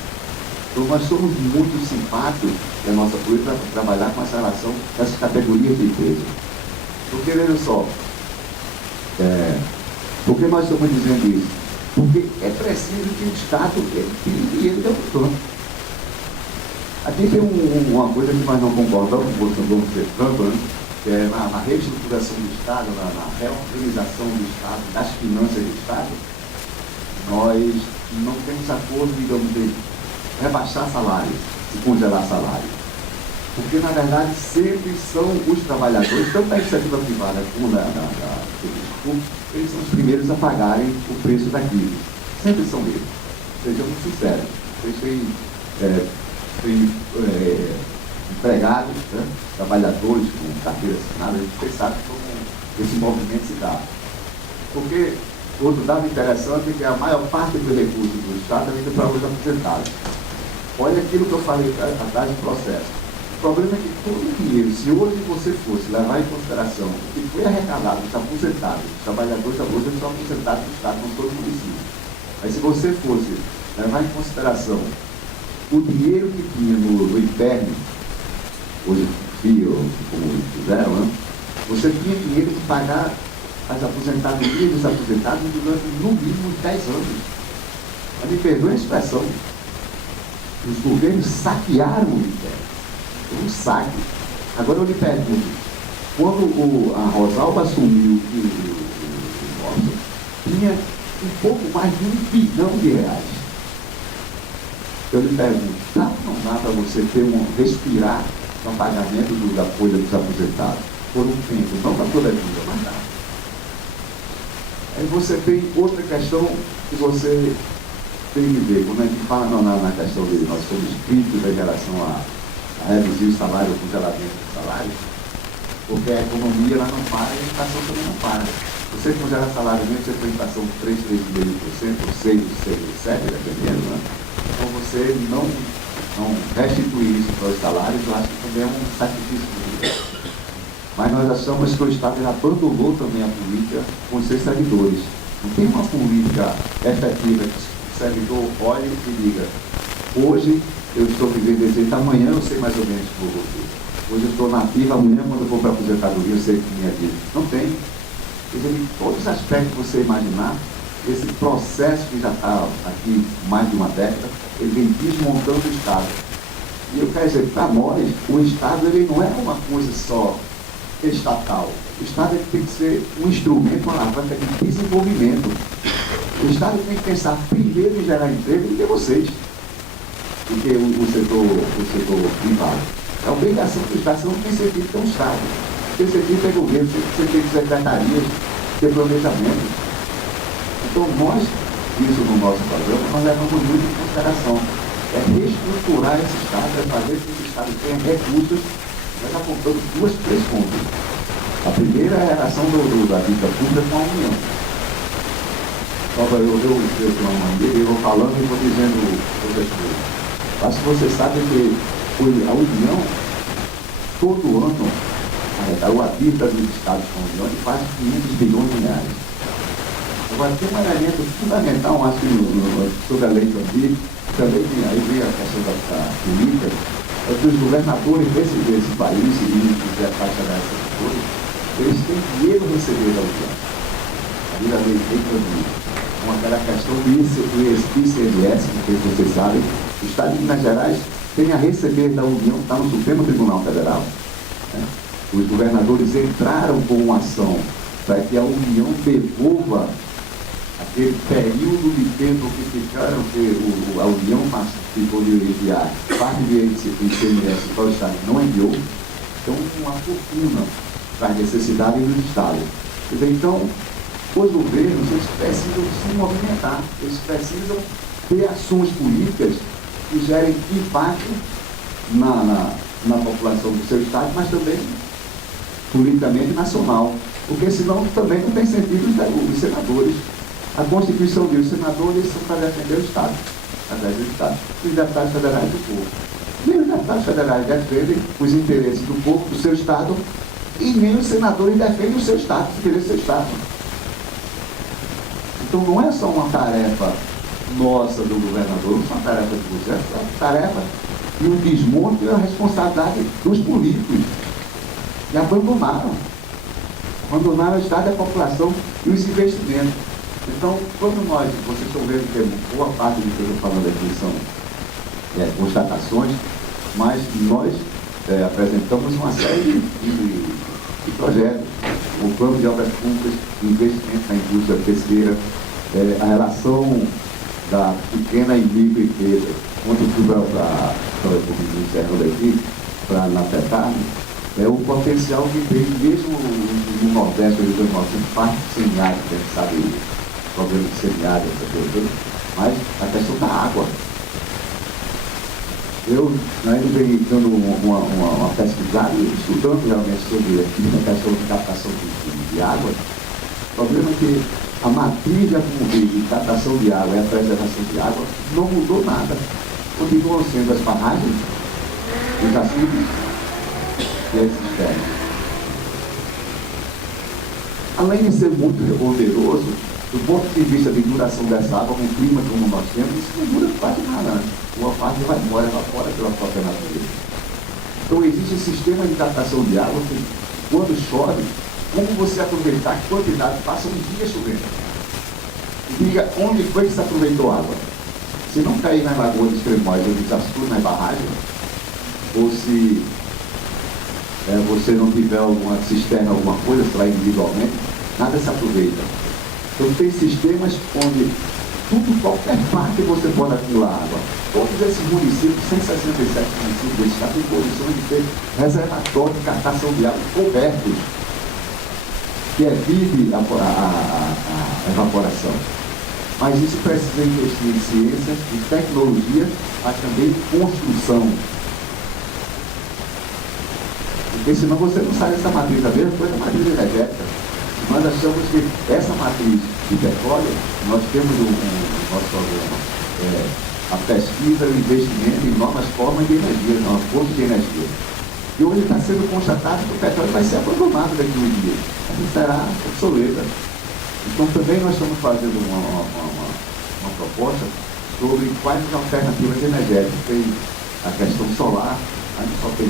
Então, nós somos muito simpáticos da nossa política para trabalhar com essa relação dessas categorias de empresas. Porque, veja só, por que nós estamos dizendo isso? Porque é preciso que o Estado tire dinheiro de algum canto. Aqui tem uma coisa que nós não concordamos, vamos ser francos, né? Que é na reestruturação do Estado, na reorganização do Estado, das finanças do Estado, nós não temos acordo, digamos, de rebaixar salários e congelar salários. Porque, na verdade, sempre são os trabalhadores, tanto da iniciativa privada como da serviço público, eles são os primeiros a pagarem o preço da crise. Sempre são eles. Sejamos sinceros. Vocês têm empregados, né, trabalhadores com carteira assinada, a gente sabe como esse movimento se dá. Porque outro dado interessante é que a maior parte dos recursos do Estado é indo para os aposentados. Olha aquilo que eu falei atrás do processo. O problema é que todo o dinheiro, se hoje você fosse levar em consideração o que foi arrecadado dos aposentados, os trabalhadores hoje são aposentados do Estado, não todo município. Mas se você fosse levar em consideração o dinheiro que tinha no IPERN, hoje FIO, como fizeram, né? Você tinha dinheiro de pagar as aposentadorias dos aposentados durante no mínimo 10 anos. Mas me perdoe a expressão, os governos saquearam o IPERN. Um saque. Agora eu lhe pergunto, quando a Rosalba assumiu o Bolsonaro, tinha um pouco mais de 1 bilhão de reais. Eu lhe pergunto, dá ou não dá para você ter respirar no pagamento da folha dos aposentados? Por um tempo, não para toda a vida, mas dá. Aí você tem outra questão que você tem que ver, quando a gente fala na questão de nós somos críticos em relação a reduzir o salário, o congelamento do salário, porque a economia ela não para e a inflação também não para. Você congela salário mesmo, você tem inflação de 3, 3,5%, ou 6, 7, dependendo, né? Então você não restituir isso para os salários, eu acho que também é um sacrifício muito. Mas nós achamos que o Estado já abandonou também a política com os seus servidores. Não tem uma política efetiva que o servidor olhe e diga, hoje eu estou vivendo desse jeito, amanhã eu sei mais ou menos que vou ter. Hoje eu estou na ativa, amanhã quando eu for para a aposentadoria eu sei que minha vida. Não tem. Quer dizer, em todos os aspectos que você imaginar, esse processo que já está aqui mais de uma década, ele vem desmontando o Estado. E eu quero dizer, para nós, o Estado ele não é uma coisa só estatal. O Estado ele tem que ser um instrumento, uma alavanca de desenvolvimento. O Estado tem que pensar primeiro em gerar emprego do que vocês, do que o setor privado. É obrigação do Estado, você não tem sentido ter um Estado. Tem sentido ter governo, você tem secretarias, ter planejamento. Então nós, isso no nosso programa, nós levamos muito em consideração. É reestruturar esse Estado, é fazer com que o Estado tenha recursos. Nós apontamos três pontos. A primeira é a relação da dívida pública com a União. Só para eu vou falando e vou dizendo outras coisas. Acho que você sabe que a União, todo ano, a dívida dos Estados com a União é quase 500 bilhões de reais. Agora, tem um elemento fundamental, acho que sobre a lei do Antigo, também aí vem a questão da política, é que os governadores desse país, e quiser fechar essas coisas, eles têm dinheiro a receber da União. Ali na lei do Antigo, com aquela questão do ICMS, que vocês sabem, o Estado de Minas Gerais tem a receber da União, está no Supremo Tribunal Federal. Né? Os governadores entraram com uma ação para que a União devolva aquele período de tempo que ficaram, que a União ficou de enviar parte do ICMS para o Estado, não enviou, então uma fortuna para a necessidade dos Estados. Então, os governos, eles precisam se movimentar, eles precisam ter ações políticas que gerem impacto na população do seu Estado, mas também politicamente nacional, porque senão também não tem sentido os senadores. A Constituição diz, os senadores são para defender o Estado, através do Estado, os deputados federais do povo. Nem os deputados federais defendem os interesses do povo, do seu Estado, e nem os senadores defendem o seu Estado, os interesses do seu Estado. Então não é só uma tarefa nossa do governador, não é uma tarefa de você, é uma tarefa e o desmonte é a responsabilidade dos políticos. E abandonaram o Estado, a população e os investimentos. Então, quando vocês estão vendo que boa parte do que eu estou falando aqui são constatações, mas nós apresentamos uma série de projetos, o plano de obras públicas, investimento na indústria pesqueira, a relação da pequena e microempresa, onde eu fui para na PETAR, o potencial que tem, mesmo no Nordeste, do Rio Grande do Sul, parte do semiárido, a gente sabe, problema de semiárido, essa coisa, mas a questão da água. Eu ainda venho dando uma pesquisada e estudando realmente sobre a questão de captação de água. O problema é que a matriz de captação de água e a preservação de água não mudou nada. Continuam sendo as barragens, os açudes e as cisternas. Além de ser muito oneroso, do ponto de vista de duração dessa água, com o clima como nós temos, isso não dura quase nada. Boa parte vai embora, evapora pela própria natureza. Então existe um sistema de captação de água que, quando chove, como você aproveitar a quantidade, passa um dia chovendo. E diga onde foi que se aproveitou a água. Se não cair na lagoa dos Cremóis ou dos Açudes, nas barragens, ou se você não tiver alguma cisterna, alguma coisa, sei lá, individualmente, nada se aproveita. Então tem sistemas onde qualquer parte você pode acumular água. Todos esses municípios, 167 municípios desse estado, têm condições de ter reservatórios de captação de água cobertos, que evite a evaporação. Mas isso precisa investir em ciência, em tecnologia, mas também em construção. Porque senão você não sai dessa matriz, a mesma coisa da matriz energética. Nós achamos que essa matriz de petróleo, nós temos no nosso programa a pesquisa, o investimento em novas formas de energia, novas fontes de energia. E hoje está sendo constatado que o petróleo vai ser abandonado daqui a um dia. Ele será obsoleta. Então também nós estamos fazendo uma proposta sobre quais as alternativas energéticas. Tem a questão solar, a só tem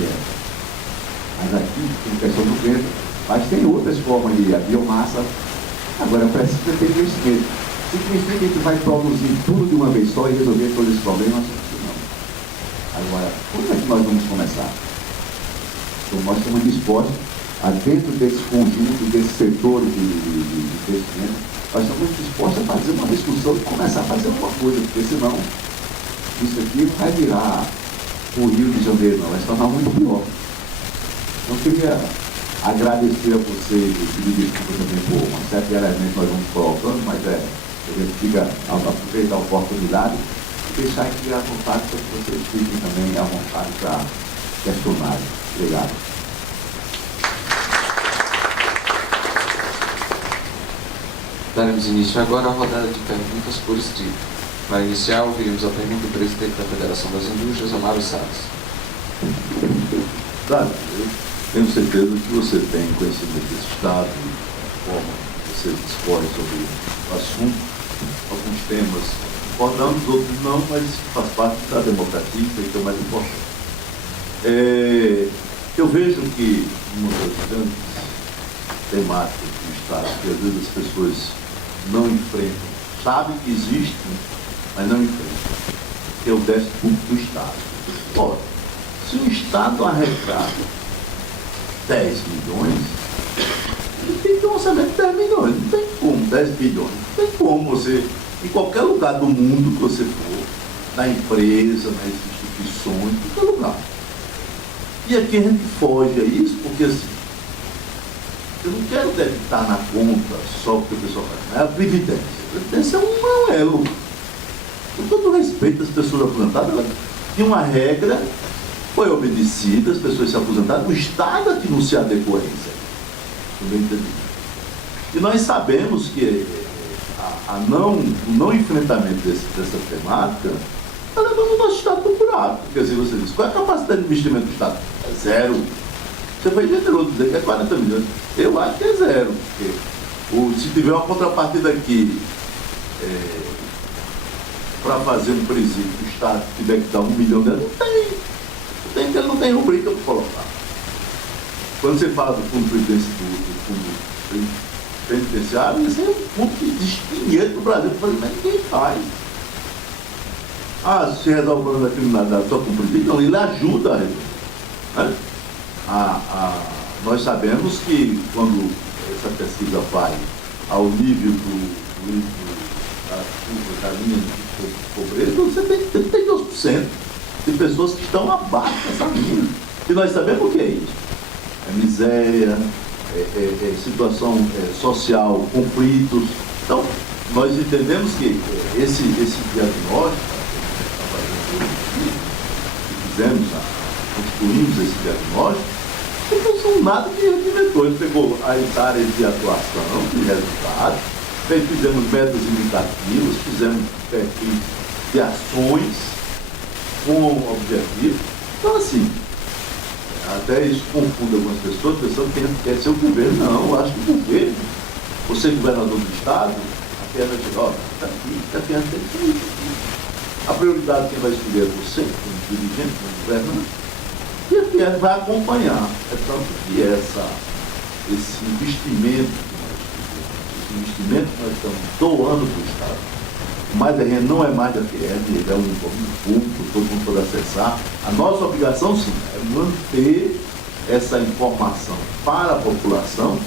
mas aqui tem a questão do vento, mas tem outras formas de biomassa. Agora precisa ter investimento. Significa que vai produzir tudo de uma vez só e resolver todos esses problemas? Não. Agora, como é que nós vamos começar? Então, nós estamos dispostos a, dentro desse conjunto, desses setores de investimento, nós estamos dispostos a fazer uma discussão e começar a fazer alguma coisa, porque senão isso aqui não vai virar o Rio de Janeiro, não, vai se tornar muito pior. Então, eu queria agradecer a vocês e pedir desculpa também por uma certa diariamente nós vamos colocando, mas a gente fica a aproveitar a oportunidade e deixar aqui a vontade para que vocês fiquem também à vontade para questionar. Obrigado. Daremos início agora à rodada de perguntas por escrito. Para iniciar, ouviremos a pergunta do presidente da Federação das Indústrias, Amaro Salles. Dário, eu tenho certeza que você tem conhecimento desse Estado, de forma que você discorre sobre o assunto, alguns temas concordamos, outros não, mas faz parte da democracia, isso é o mais importante. Eu vejo que uma das grandes temáticas do Estado, que às vezes as pessoas não enfrentam, sabem que existem, mas não enfrentam, que é o déficit público do Estado. Ora, se o Estado arrecada 10 milhões, ele tem que ter um orçamento de 10 milhões, não tem como, 10 bilhões, não tem como você, em qualquer lugar do mundo que você for, na empresa, nas instituições, em qualquer lugar. E aqui a gente foge a isso, porque assim, eu não quero debitar na conta só porque o pessoal faz, é a previdência. A previdência é um elo. Com todo respeito às pessoas aposentadas, ela tinha uma regra, foi obedecida, as pessoas se aposentaram, o Estado é que não se adequou a isso. Também entendi. E nós sabemos que o não enfrentamento dessa temática está levando o nosso Estado para o buraco. Quer dizer, você diz, qual é a capacidade de investimento do Estado? É zero. Você foi generoso dizer que é 40 milhões. Eu acho que é zero. Porque se tiver uma contrapartida aqui para fazer um presídio, o Estado tiver que dar 1 milhão de reais, não tem rubrica para colocar. Quando você fala do fundo penitenciário, esse é um fundo que existe dinheiro no Brasil, mas ninguém faz. Se resolve o problema da criminalidade só com presídio, não, ele ajuda a resolver. Né? Nós sabemos que quando essa pesquisa vai ao nível da linha de pobreza, você tem 32% de pessoas que estão abaixo dessa linha. E nós sabemos o que é isso. É miséria, situação social, conflitos. Então, nós entendemos que esse diagnóstico, construímos esse diagnóstico, não são nada que inventou. Ele pegou as áreas de atuação, de resultados, fizemos metas indicativas, fizemos perfis de ações com objetivo. Então, assim, até isso confunde algumas pessoas, pensando que a gente quer ser o governo. Não, eu acho que o governo, você governador do Estado, a perna de ó, está aqui, a gente tem que ir. A prioridade quem vai escolher é você, como dirigente, como governante, e a PIER vai acompanhar. É tanto que esse investimento que nós estamos doando para o Estado, o Mais RN não é mais da PIER, ele é um órgão público, todo mundo pode acessar. A nossa obrigação, sim, é manter essa informação para a população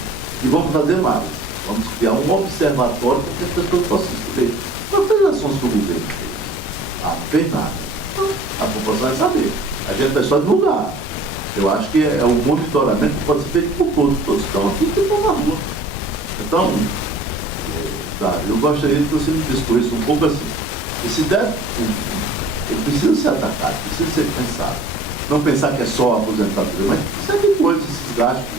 e vamos fazer mais. Vamos criar um observatório para que as pessoas possam escolher. Não fez ações que o governo fez. Não fez nada. A população vai saber. A gente vai só divulgar. Eu acho que é um monitoramento que pode ser feito por todos. Todos estão aqui e estão na rua. Então, eu gostaria que você me discorresse um pouco assim. Esse déficit público, ele precisa ser atacado, precisa ser pensado. Não pensar que é só a aposentadoria, mas precisa de coisas, esses gastos que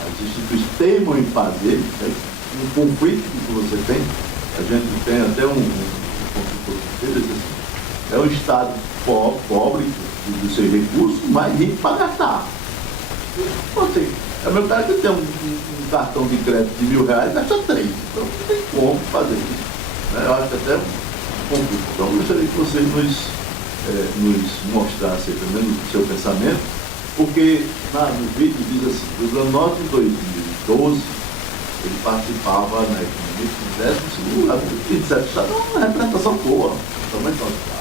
as instituições teimam em fazer, né? Um conflito que você tem. A gente tem até um conflito assim. É um Estado pobre dos seus recursos, mas rico para gastar. Assim, é o meu cara que tem um cartão de crédito de R$1.000 e gasta 3. Então não tem como fazer isso. Né? Eu acho que até um conflito. Então eu gostaria que vocês nos mostrassem pelo menos o seu pensamento, porque no vídeo diz assim, do ano de 2012, ele participava na economia do 12º ano, e disseram que estava uma representação boa, também não estava.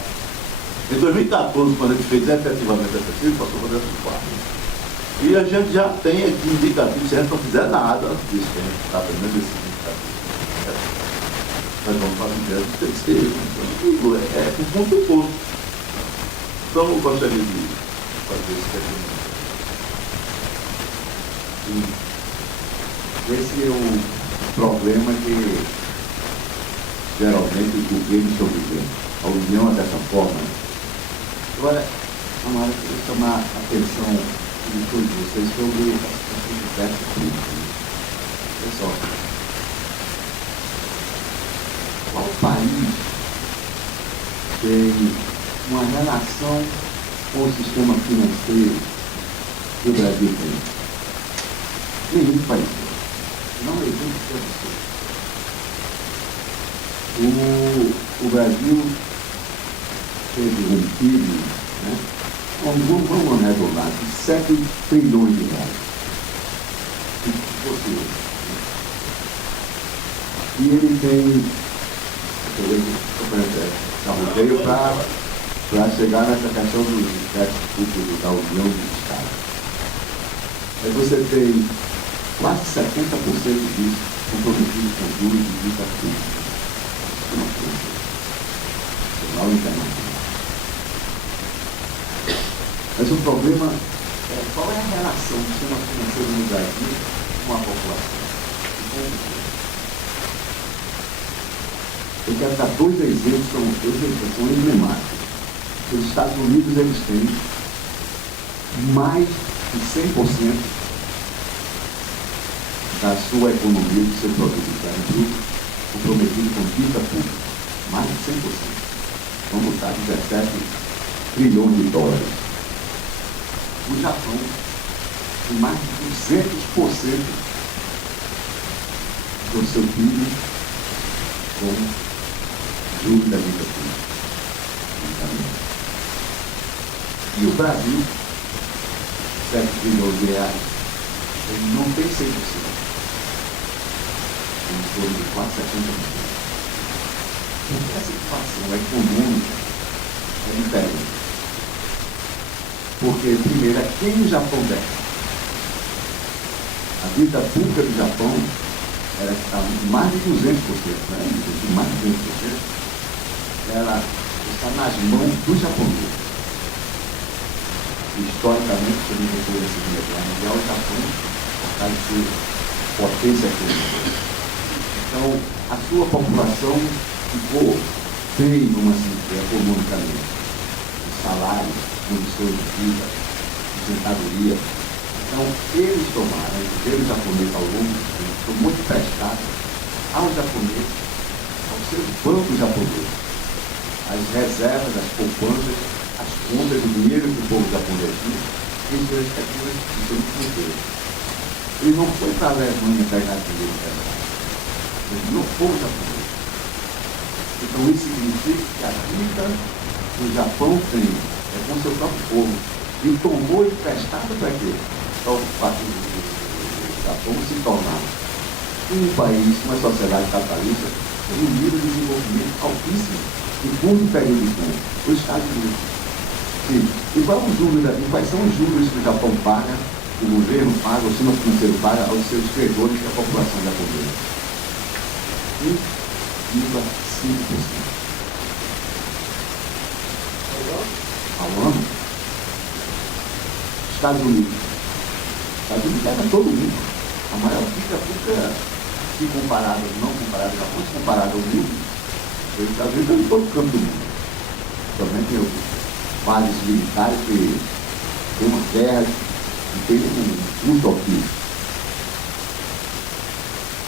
Em 2014, quando ele fez efetivamente a pesquisa, passou para 14. E a gente já tem aqui indicativos, se a gente não fizer nada, isso que a gente está pelo menos esse indicativo. Nós vamos fazer o terceiro. Então, é um ponto oposto. Então, eu gostaria de fazer esse questionamento. Esse é o problema que geralmente os governos estão vivendo. A União é dessa forma. Agora, Amara, eu queria chamar a atenção de todos vocês sobre a situação do verso crítico. Pessoal, qual país tem uma relação com o sistema financeiro que o Brasil tem? Nenhum país. Não existe absurdo. O Brasil teve um PIB, né? Vamos arredondar, de 7 trilhões de reais. E ele tem, rodeio para chegar nessa questão do déficit público da União dos Estados. Aí você tem quase 70% disso comprometido com juros de dívida pública. Isso não é uma internacional. Mas o problema é qual é a relação do sistema financeiro no Brasil com a população. Eu quero dar dois exemplos que são emblemáticos. Os Estados Unidos, eles têm mais de 100% da sua economia, do seu produto interno bruto, comprometido com dívida pública. Mais de 100%. Vamos botar 17 trilhões de dólares. O Japão tem mais de 200% do seu PIB com juros da dívida pública. E o Brasil, 7 trilhões de reais, ele não tem 100%. Tem em torno de quase 70%. Porque essa situação econômica é diferente. Porque, primeiro, é quem o Japão deve. A dívida pública do Japão era que estava mais de 200%, né? Mais de 200%. Ela está nas mãos do japonês. Historicamente, depois da Segunda Guerra Mundial, o Japão está de ser potência econômica. Então, a sua população ficou bem, vamos assim dizer, economicamente. Os salários, condições de vida, aposentadoria. Então, eles tomaram, o governo japonês ao longo do tempo, tomou emprestado ao japonês, aos seus bancos japoneses, as reservas, as poupanças, as contas, o dinheiro que o povo japonês tinha, em suas respectivas instituições financeiras. Ele não foi para a Alemanha pegar dinheiro emprestado. Ele não foi japonês. Então, isso significa que a dívida que o Japão tem é com o seu próprio povo. E tomou emprestado para quê? Para o Japão se tornar um país, uma sociedade capitalista, com um nível de desenvolvimento altíssimo, em curto período de tempo. Os Estados Unidos. Sim. E quais são os juros que o Japão paga, o governo paga, o sistema financeiro paga aos seus credores e à população japonesa? 1,5%. Ao ano. Estados Unidos. Estados Unidos era todo mundo. A maior dívida pública, se comparado, não comparado, Japão, se comparado ao mundo, os Estados Unidos estão em todo canto do mundo. Também tem vários militares que tem uma guerra e tem um custo.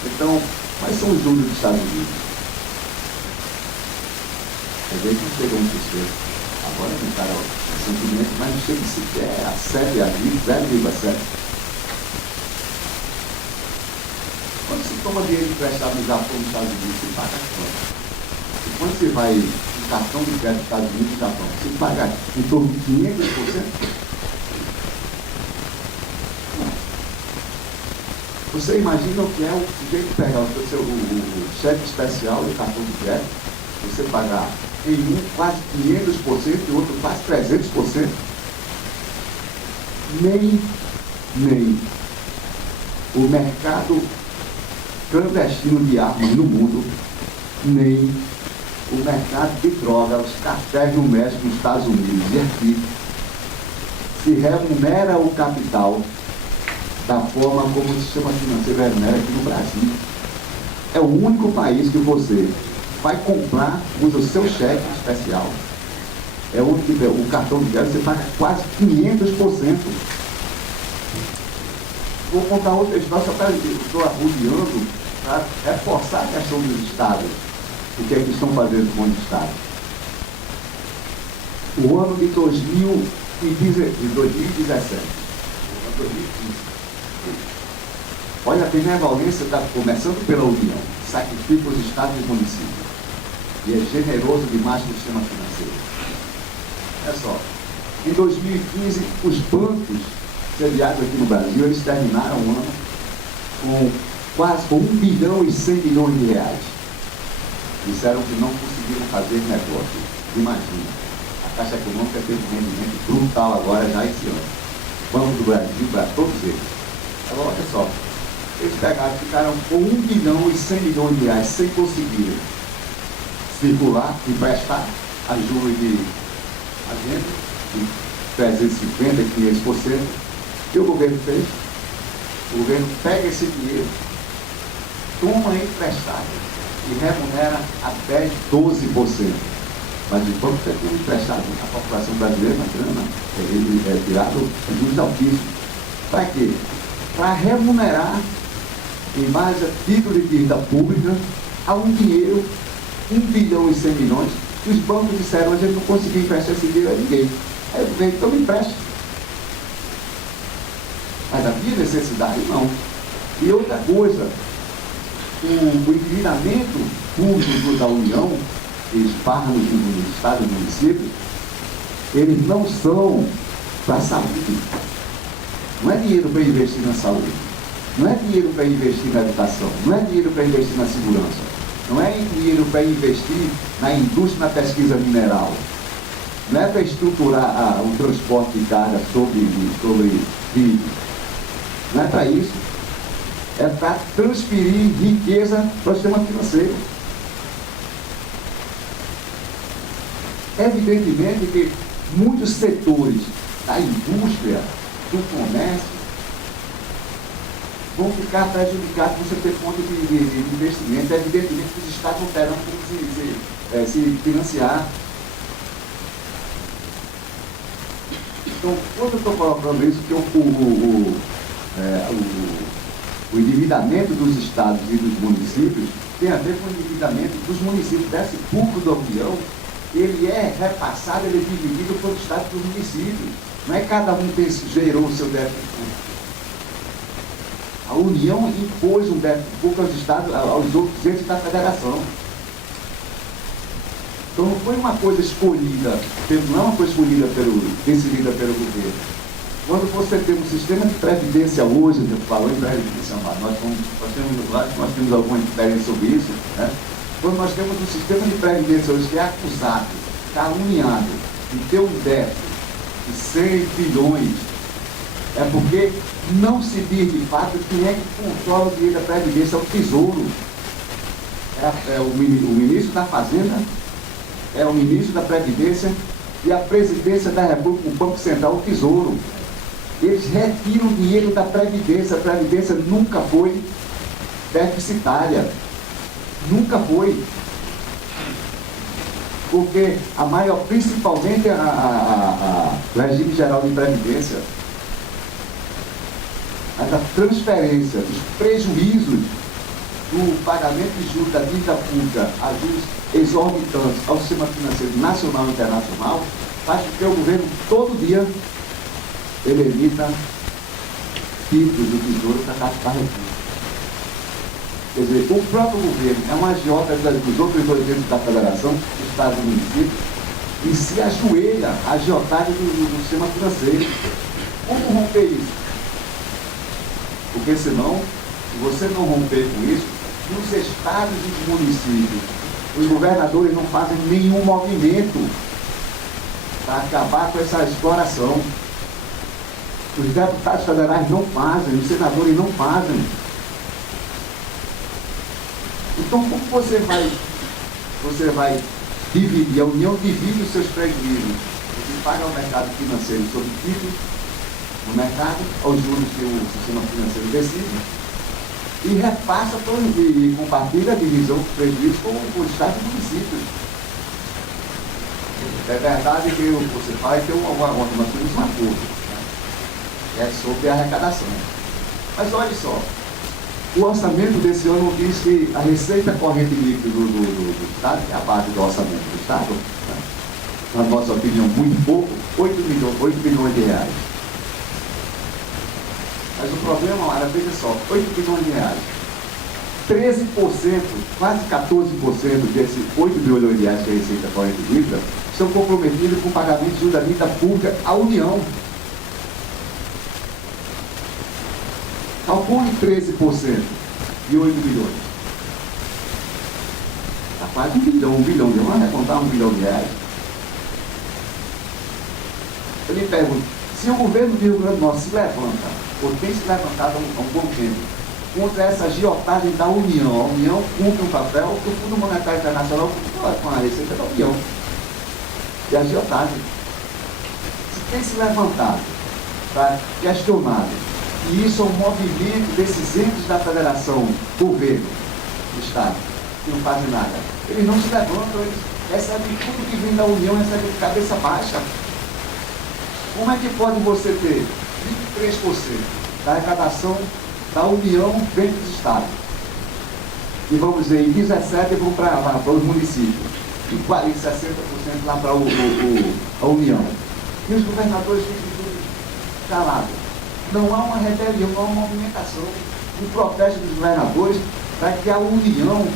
Então, quais são os juros dos Estados Unidos? Às vezes não chega a 1%. Agora aumentaram recentemente, mas não chega sequer a 0,7%. Quando se toma dinheiro emprestado no Japão, nos Estados Unidos, se paga quanto? E quando você vai no cartão de crédito dos Estados Unidos e Japão, você paga em torno de 500%? Não. Você imagina o que é o sujeito pegar o cheque especial e o cartão de crédito, você pagar em um quase 500% e outro quase 300%? Nem o mercado clandestino de armas no mundo, nem o mercado de droga, os cartéis no México, nos Estados Unidos e aqui, se remunera o capital da forma como o sistema financeiro remunera aqui no Brasil. É o único país que você vai comprar, usa o seu cheque especial. É o único que o cartão de crédito você paga quase 500%. Vou contar outra história, só para estou arrodeando para reforçar a questão dos estados. O que é que estão fazendo com os estados? O ano de 2017. Olha a benevolência, começando pela União, sacrifica os estados e municípios. E é generoso demais no sistema financeiro. Olha só, em 2015, os bancos sediados aqui no Brasil, eles terminaram o ano com quase 1 bilhão e 100 milhões de reais. Disseram que não conseguiram fazer negócio. Imagina, a Caixa Econômica teve um rendimento brutal agora, já esse ano. Banco do Brasil, para todos eles. Agora, olha só, eles pegaram, ficaram com 1 bilhão e 100 milhões de reais sem conseguir circular, emprestar a juros de agenda, de 350%, 500%. E o governo fez? O governo pega esse dinheiro, toma emprestado e remunera a 10%, 12%. Mas o banco tem tudo emprestado, a população brasileira, a grana, ele é tirado juros altíssimos. Para quê? Para remunerar, em base a título de dívida pública, a um dinheiro, 1 bilhão e 100 milhões, que os bancos disseram, a gente não conseguiu emprestar esse dinheiro a ninguém. Aí o governo, então me empresta. Mas havia necessidade? Não. E outra coisa, o endividamento público da União, que esbarra nos estados e municípios, eles não são para a saúde. Não é dinheiro para investir na saúde. Não é dinheiro para investir na educação. Não é dinheiro para investir na segurança. Não é dinheiro para investir na indústria, na pesquisa mineral. Não é para estruturar o transporte de carga sobre trilhos. Não é para isso. É para transferir riqueza para o sistema financeiro. Evidentemente que muitos setores da indústria, do comércio, vão ficar prejudicados por você ter fonte de investimento. Evidentemente que os estados não terão como se financiar. Então, quando eu estou colocando isso, que o endividamento dos estados e dos municípios tem a ver com o endividamento dos municípios. Desse público da União, ele é repassado, ele é dividido por estados e por municípios. Não é cada um que gerou o seu déficit público. A União impôs um déficit público aos estados, aos outros entes da federação. Então não foi uma coisa escolhida, não é uma coisa escolhida decidida pelo governo. Quando você tem um sistema de previdência hoje, a gente falou em previdência, nós temos alguma experiência sobre isso, né? Quando nós temos um sistema de previdência hoje que é acusado, caluniado, de ter um déficit de 100 bilhões, é porque não se diz de fato quem é que controla o dinheiro da previdência, é o Tesouro. É o ministro da Fazenda, é o ministro da Previdência e a presidência da República, o Banco Central, o Tesouro. Eles retiram o dinheiro da Previdência. A Previdência nunca foi deficitária. Nunca foi. Porque principalmente o regime geral de Previdência, a transferência dos prejuízos do pagamento de juros da dívida pública a juros exorbitantes ao sistema financeiro nacional e internacional, faz com que o governo todo dia ele emita títulos do Tesouro para captar recursos. Quer dizer, o próprio governo é uma agiota dos outros dois entes da federação, do Estado e do município, e se ajoelha a agiotagem do sistema financeiro. Como romper isso? Porque senão se você não romper com isso, nos estados e nos municípios, os governadores não fazem nenhum movimento para acabar com essa exploração. Os deputados federais não fazem, os senadores não fazem. Então, como você vai dividir? A União divide os seus prejuízos. Você paga ao mercado financeiro sobre títulos no mercado, aos juros que o sistema financeiro decide, e repassa e compartilha a divisão dos prejuízos com os estados e municípios. É verdade que você faz ter nós temos um acordo, né? É sobre a arrecadação. Mas olha só, o orçamento desse ano diz que a receita corrente líquida do Estado, que é a base do orçamento do Estado, né? Na nossa opinião, muito pouco, 8 bilhões de reais. Mas o problema, Mara, veja só, 8 bilhões de reais. 13%, quase 14% desses 8 bilhões de reais que é a receita corrente líquida, são comprometidos com pagamentos da dívida pública à União. Calcule 13% de 8 bilhões. Está quase 1 bilhão, vamos arredondar 1 bilhão de reais. Eu lhe pergunto, se o governo do Rio Grande do Norte se levanta, ou tem se levantado há um bom tempo, contra essa agiotagem da União, a União cumpre um papel que o Fundo Monetário Internacional cumpre com a receita da União. E a agiotagem. Se tem se levantado para questionar, e isso é um movimento desses entes da federação, governo, Estado, que não fazem nada. Eles não se levantam, eles recebem tudo que vem da União, recebem de cabeça baixa. Como é que pode você ter 23% da arrecadação da União vem dos estados? E vamos dizer, em 17% vão para os municípios. E 60% lá para a União. E os governadores ficam tudo calados. Não há uma rebelião, não há uma movimentação, um protesto dos governadores para que a União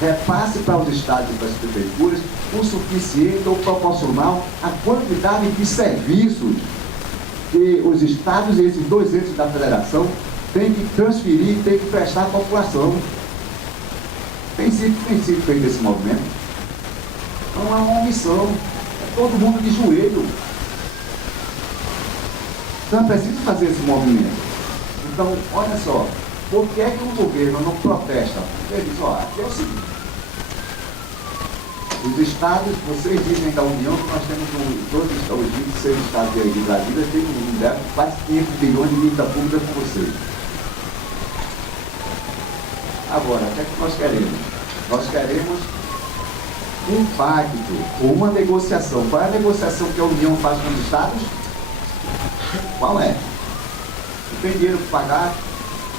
repasse para os estados e para as prefeituras o suficiente ou proporcional à quantidade de serviços que os estados e esses dois entes da federação têm que transferir e têm que prestar à população. Tem sido feito esse movimento. Não é uma omissão, é todo mundo de joelho. Então é preciso fazer esse movimento. Então, olha só, por que é que o governo não protesta? Ele diz, ó, aqui é o seguinte, os estados, vocês dizem da União que nós temos todos os 26 estados de Brasília, tem um débito de quase 500 bilhões de dívida pública com vocês. Agora, o que é que nós queremos? Nós queremos um pacto, ou uma negociação. Qual é a negociação que a União faz com os estados? Qual é? Não tem dinheiro para pagar,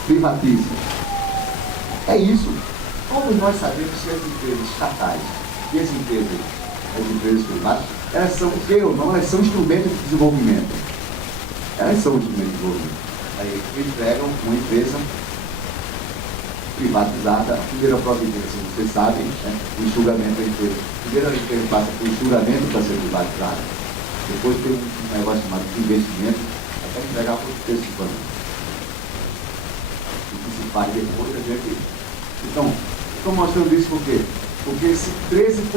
privatiza. É isso. Todos nós sabemos que as empresas estatais e as empresas privadas, elas são, queira ou não, elas são instrumentos de desenvolvimento. Elas são instrumentos de desenvolvimento. Aí entregam uma empresa privatizada, a primeira providência, vocês sabem, né? O enxugamento da empresa. Primeiro a empresa passa por enxugamento para ser privatizada. Depois tem um negócio chamado de investimento, até entregar para o texto do banco. O que se faz depois, a gente... Então, estou mostrando isso por quê? Porque esse 13%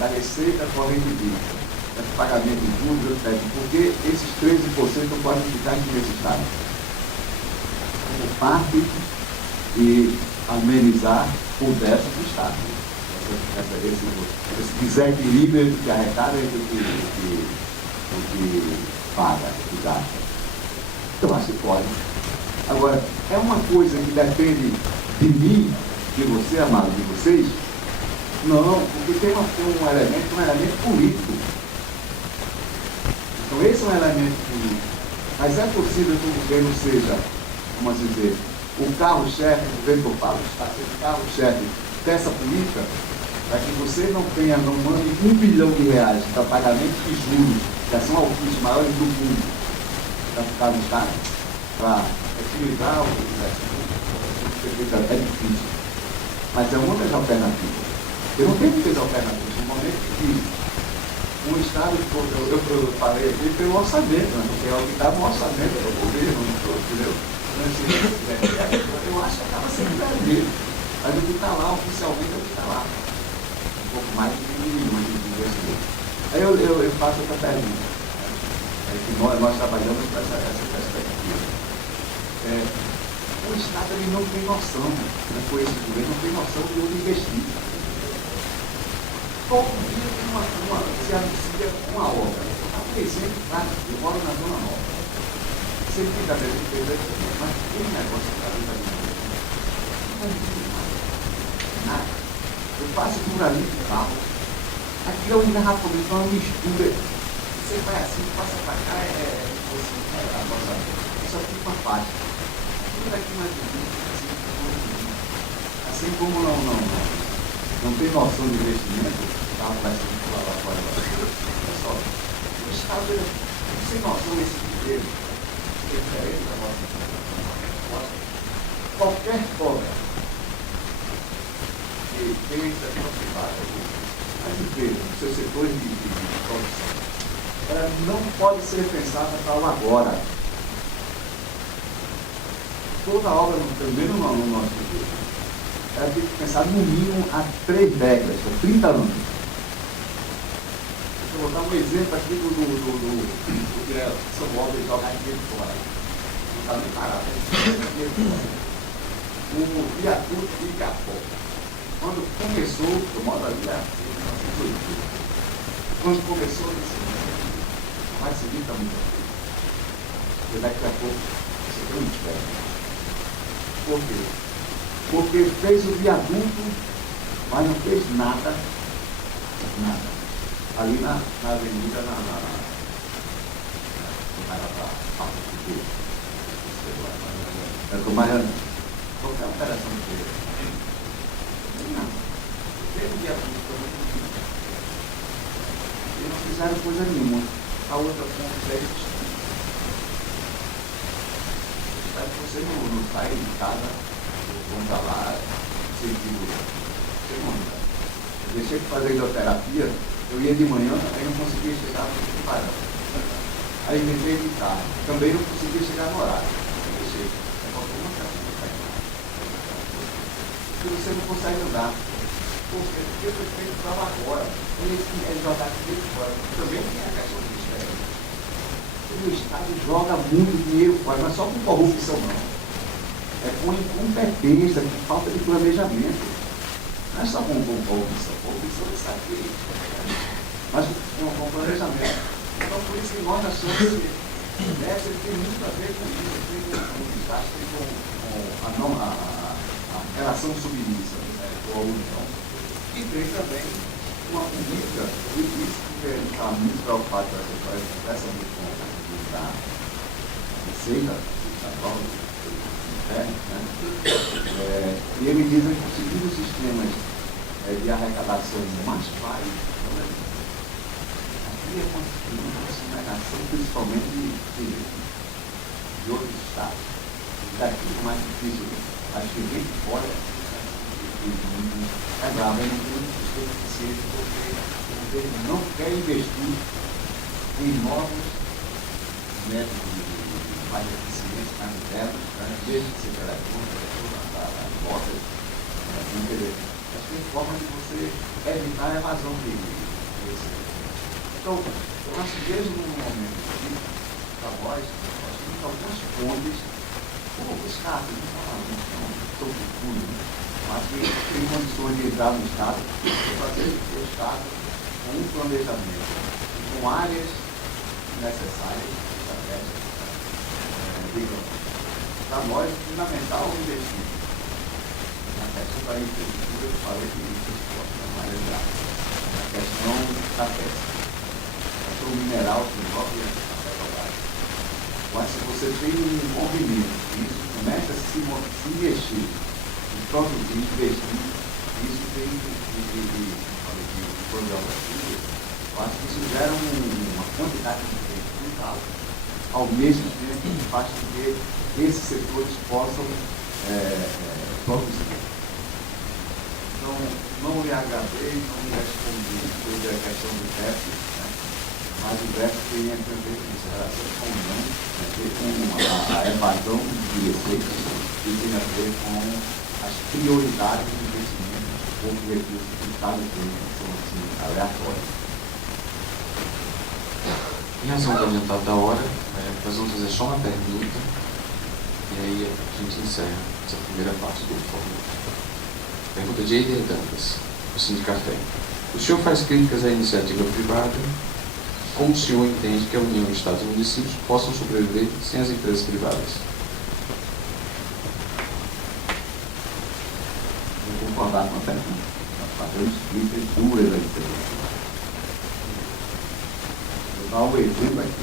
da receita corrente dívida, esse pagamento de juros, porque esses 13% não podem ficar aqui nesse estado. Como parte de amenizar o déficit do Estado. Esse desequilíbrio entre o que arrecada e o que paga, o que gasta. Então, acho que pode. Agora, é uma coisa que depende de mim, de você, amado, de vocês? Não, porque tem um elemento político. Então, esse é um elemento político. Mas é possível que o governo seja, vamos dizer, o carro-chefe, o governo que eu falo, está sendo o carro-chefe dessa política, para que você não mande 1 bilhão de reais para pagamento de juros, que são altíssimos, maiores do mundo, para o Estado, para equilibrar o é difícil. Mas é uma das alternativas. Eu não tenho muitas alternativas. No momento que um Estado, eu falei aqui pelo orçamento, né? Porque é o que está no orçamento do governo, entendeu? Eu acho que acaba sendo verdadeiro. Mas o que está lá, oficialmente, é o que está lá. Um pouco mais de 1 milhão de investidores. Aí eu faço outra pergunta. Que nós trabalhamos com essa perspectiva. O Estado ele não tem noção, com esse governo, não tem noção de onde investir. Todo dia se anuncia uma obra. Por exemplo, eu moro na Zona Nova. Você fica dentro de mas tem negócio para vir ali. Não existe nada. Eu passo por ali de carro. Aqui é um engarrafamento, uma mistura. Você vai assim, passa para cá, a nossa. Só fica uma faixa. Tudo aqui mais bonito, assim como não tem noção de investimento, o carro vai ser lá fora. Pessoal, o Estado sem noção desse dinheiro, diferente da nossa qualquer forma que tenha iniciativa privada, as empresas, os seus setores de produção, ela não pode ser pensada para o agora. Toda obra, também no nosso governo, ela tem que pensar no mínimo há 3 décadas, ou 30 anos. Vou botar um exemplo aqui do que são obras de jogar dinheiro fora. Não está nem parado. O viaduto de Igapó. Quando começou, eu moro ali há 1980. Quando começou, eu disse, não vai seguir para muita coisa. Porque daqui a pouco você tem um inferno. Por quê? Porque fez o viaduto, mas não fez nada. Ali na avenida, qualquer operação que fez. Não. Teve o viaduto também. E não fizeram coisa nenhuma. A outra ponta é você não sai de casa, vão para lá, sentido segunda. Eu deixei de fazer hidroterapia, eu ia de manhã, aí não conseguia chegar no parão. Aí inventei de carro, também não conseguia chegar no horário. Eu deixei, porque você não consegue andar. Porque o prefeito estava agora, ele jogar dinheiro fora. Também tem a questão do Estado. O Estado joga muito dinheiro fora, mas só com corrupção não. É com incompetência, com falta de planejamento. Não é só com corrupção. Corrupção é isso aqui. Mas com planejamento. Então por isso que nós achamos que o déficit tem muito a ver com isso, tem com o desastre, com a relação submissa com a União. E tem também uma política, por isso que ele está muito preocupado com essa história, conversa muito com a receita, da prova do inferno, né? E ele diz que conseguindo sistemas de arrecadação mais pais, aqui é uma sonegação principalmente de outros estados. Daqui é mais difícil, acho que vem de fora. É bravo, ele não tem um sistema eficiente porque o governo não quer investir em novos métodos mais eficientes, mais modernos, desde que se telefone, a moto, acho que é forma de você evitar a evasão de Então, eu acho que desde um momento da voz, nós temos algumas fontes, como os casos, não falamos sobre tudo, mas que tem condições de entrar no Estado e fazer o Estado com um planejamento, com áreas necessárias, estratégicas. Para nós, é fundamental investir na questão da infraestrutura, eu falei que isso é uma área grave, na questão da pesca, a questão mineral que envolve a petrolagem. Mas se você tem um movimento, isso começa a se investir, produzir, investir, isso tem de programa. Eu acho que isso gera uma quantidade de tempo muito alta. Ao mesmo tempo, faz com que esses setores possam produzir. Então, não lhe agradei, não lhe respondi sobre a questão do déficit, né? Mas o déficit tem a ver com isso, a relação com o não, com a evasão de receitas, e tem a ver com as prioridades de investimento ou de recursos que o Estado tem, que são assim, aleatórios. Em razão do adiantado da hora, nós vamos fazer só uma pergunta e aí a gente encerra essa primeira parte do fórum. Pergunta de Eider Dantas, do Sindicafé. O senhor faz críticas à iniciativa privada? Como o senhor entende que a União, Estados e municípios possam sobreviver sem as empresas privadas? Vou concordar com a pergunta. Nós fazemos críticas duras à empresa privada. Vou dar um exemplo aqui.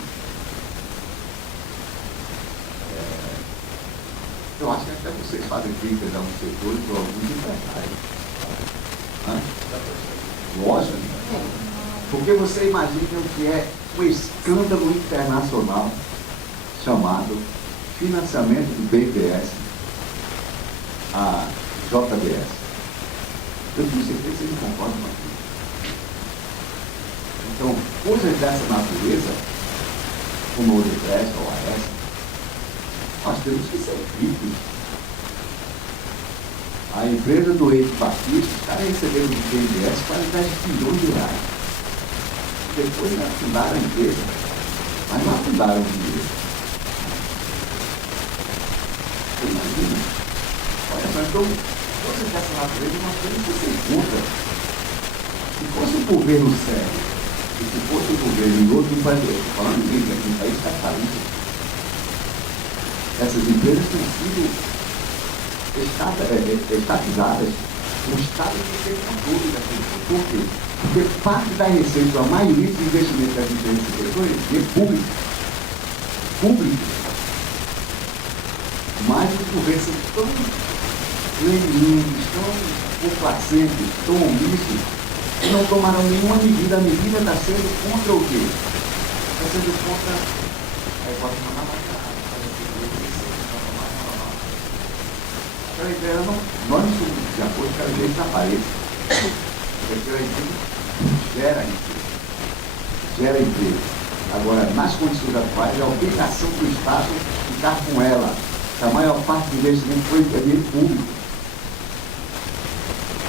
Eu acho que até vocês fazem críticas a um setor e a alguns empresários. Lógico. Porque você imagina o que é um escândalo internacional chamado financiamento do BNDES a JBS. Eu tenho certeza que vocês não concordam com aquilo. Então, coisas dessa natureza, como o Odebrecht ou a AES, nós temos que ser críticos. A empresa do ex-fascista está recebendo do BNDES quase 10 bilhões de reais. Depois não afundaram a empresa, mas não afundaram o dinheiro. Você imagina? Olha só, então, coisas dessa natureza nós temos que ser contra. Se fosse um governo sério, e se fosse um governo em outro país, falando mesmo aqui no país capitalista, essas empresas têm sido estatizadas. O Estado tem que ter controle daquilo. Por quê? Porque parte da receita, a maioria dos investimentos das empresas e setores é público. Público. Mas os governos são tão leninos, tão complacentes, tão omissos, que não tomaram nenhuma medida. A medida está sendo contra o quê? Está sendo contra a economia. Aquela ideia nós não somos de acordo que a gente apareça. Aquela ideia gera emprego. Agora, nas condições atuais, é a obrigação do Estado ficar com ela. A maior parte do investimento foi em dinheiro público.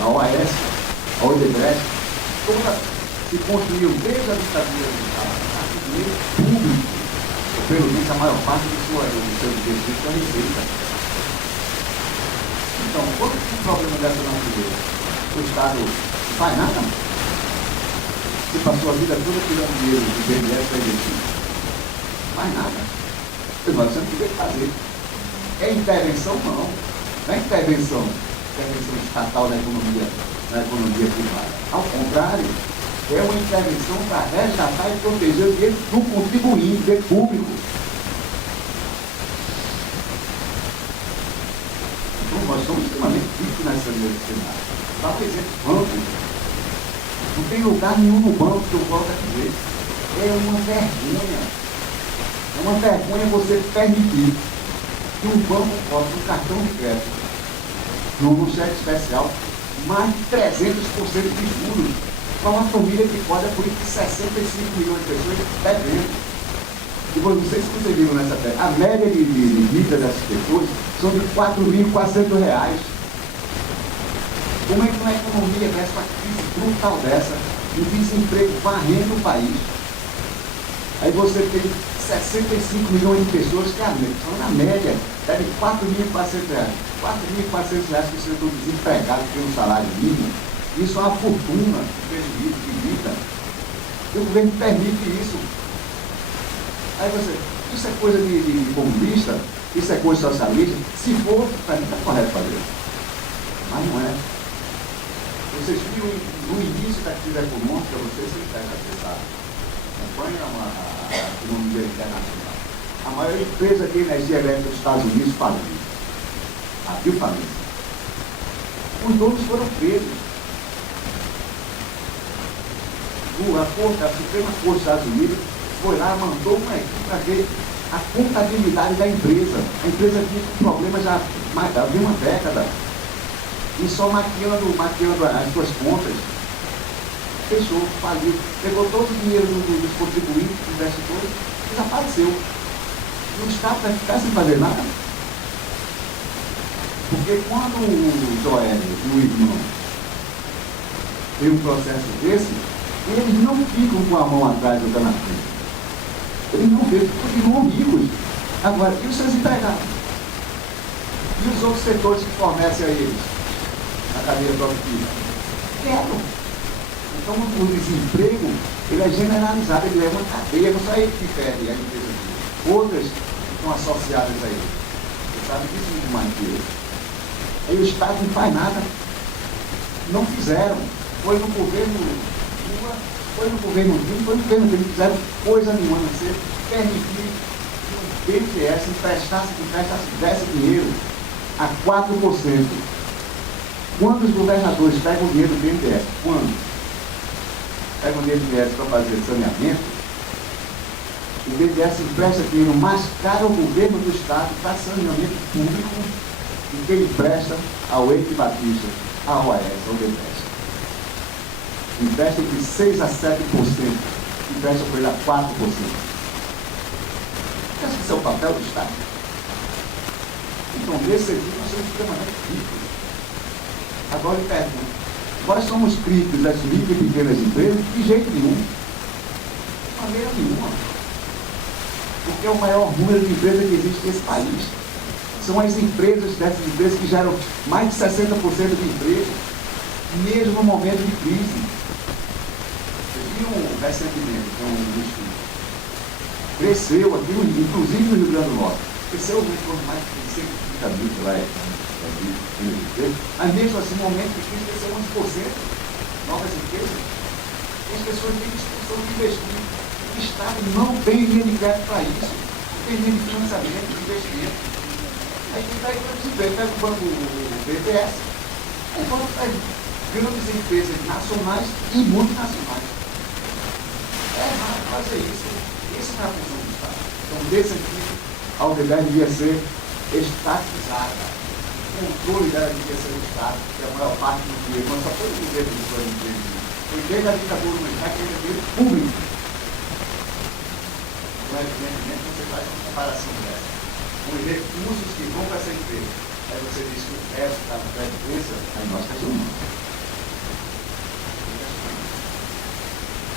A OAS, a Odebrecht, toda se construiu desde a ditadura do Estado, com dinheiro público. Ou pelo menos a maior parte do seu investimento é receita. Então, quando tem um problema dessa natureza, o Estado não faz nada. Você passou a vida toda tirando dinheiro do BNDES para investir. Não faz nada. Nós temos que fazer. É intervenção? Não. Não é intervenção estatal na economia privada. Ao contrário, é uma intervenção para resgatar e proteger o dinheiro do contribuinte, do público. Nós somos extremamente críticos nessa cenário. Dá um exemplo, banco. Não tem lugar nenhum no banco que eu volto a dizer. É uma vergonha. É uma vergonha você permitir que um banco possa, um cartão de crédito, no cheque especial, mais de 300% de juros para uma família que pode por 65 milhões de pessoas devendo. E não sei se vocês viram nessa tela, a média de vida dessas pessoas são de R$4.400. Como é que uma economia dessa, uma crise brutal dessa, um desemprego varrendo o país? Aí você tem 65 milhões de pessoas que são na média, devem R$4.400. R$4.400 que estão desempregados pelo salário mínimo. Isso é uma fortuna de prejuízo de vida. E o governo permite isso. Aí você, isso é coisa de comunista, isso é coisa socialista. Se for, para mim está correto fazer. Mas não é. Vocês viram no início da crise econômica, vocês devem acessar. Acompanha a economia internacional. A maior empresa de energia elétrica dos Estados Unidos faliu. Abriu falência. Os donos foram presos. A Suprema Corte dos Estados Unidos foi lá, mandou uma equipe para ver a contabilidade da empresa. A empresa tinha problema já havia uma década. E só maquiando as suas contas. fechou, faliu, pegou todo o dinheiro dos contribuintes, dos investidores, desapareceu. E o Estado vai ficar sem fazer nada? Porque quando o Joel e o irmão tem um processo desse, eles não ficam com a mão atrás do na frente. Eles não ficam, continuam ricos. Agora, e os seus empregados? E os outros setores que fornecem a eles a cadeia produtiva? Quebram. Então, o desemprego, ele é generalizado, ele é uma cadeia, não só ele que perde a empresa dele. Outras que estão associadas a ele. Você sabe disso muito mais que ele. Aí o Estado não faz nada. Não fizeram. Foi no governo Lula, foi no governo Dilma, foi no governo dele, não fizeram coisa nenhuma, não sei, permitir que o BNDES emprestasse, desse dinheiro a 4%. Quando os governadores pegam o dinheiro do BNDES, quando pegam o dinheiro do BNDES para fazer saneamento, o BNDES empresta dinheiro mais caro ao governo do Estado para saneamento público do que ele empresta ao Eike Batista, à OAS, ao DEPES. Investe entre 6% a 7%, investe por ele a 4%. Você acha que isso é o papel do Estado? Então, nesse sentido, nós somos extremamente ricos. Agora eu pergunto, nós somos críticos das micro e pequenas empresas? De jeito nenhum. De maneira nenhuma. Porque é o maior número de empresas que existe nesse país. São as empresas dessas empresas que geram mais de 60% de emprego, mesmo no momento de crise. Vocês viram recentemente, um estudo. Cresceu aqui, inclusive no Rio Grande do Norte. Cresceu mais de 130 mil, sei lá, mas mesmo assim, no momento de crise, cresceu 11%. Novas empresas. E as pessoas têm discussão de investir. O Estado não tem linha de crédito para isso. Não tem linha de financiamento, de investimento. Aí daí pega o banco BNDES, aí vão para grandes empresas nacionais e multinacionais. É errado fazer isso. Isso não é a função do Estado. Então, desse sentido, a Odebrecht devia ser estatizada. O controle dela devia ser o Estado, que é a maior parte do dinheiro, mas só foi o governo que foi empresa. Foi desde a ditadura militar que ele dinheiro público. Então, evidentemente, você faz uma comparação dessa. Os recursos que vão para essa empresa. Aí você diz que o resto está na empresa, aí nós questionamos.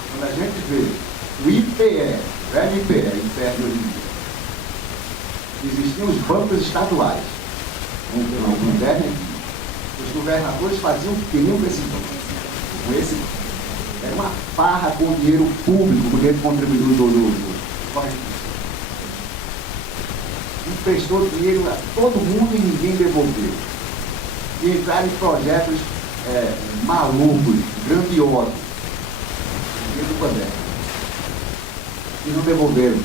Quando a gente vê o IPE, o velho IPE, interno hoje em dia, existiam os bancos estaduais, no governo aqui, os governadores faziam o que queriam com esse banco. Era uma farra com dinheiro público, com dinheiro contribuidor do emprestou dinheiro a todo mundo e ninguém devolveu. E entraram em projetos malucos, grandiosos, dinheiro do Bandera. E não devolveram.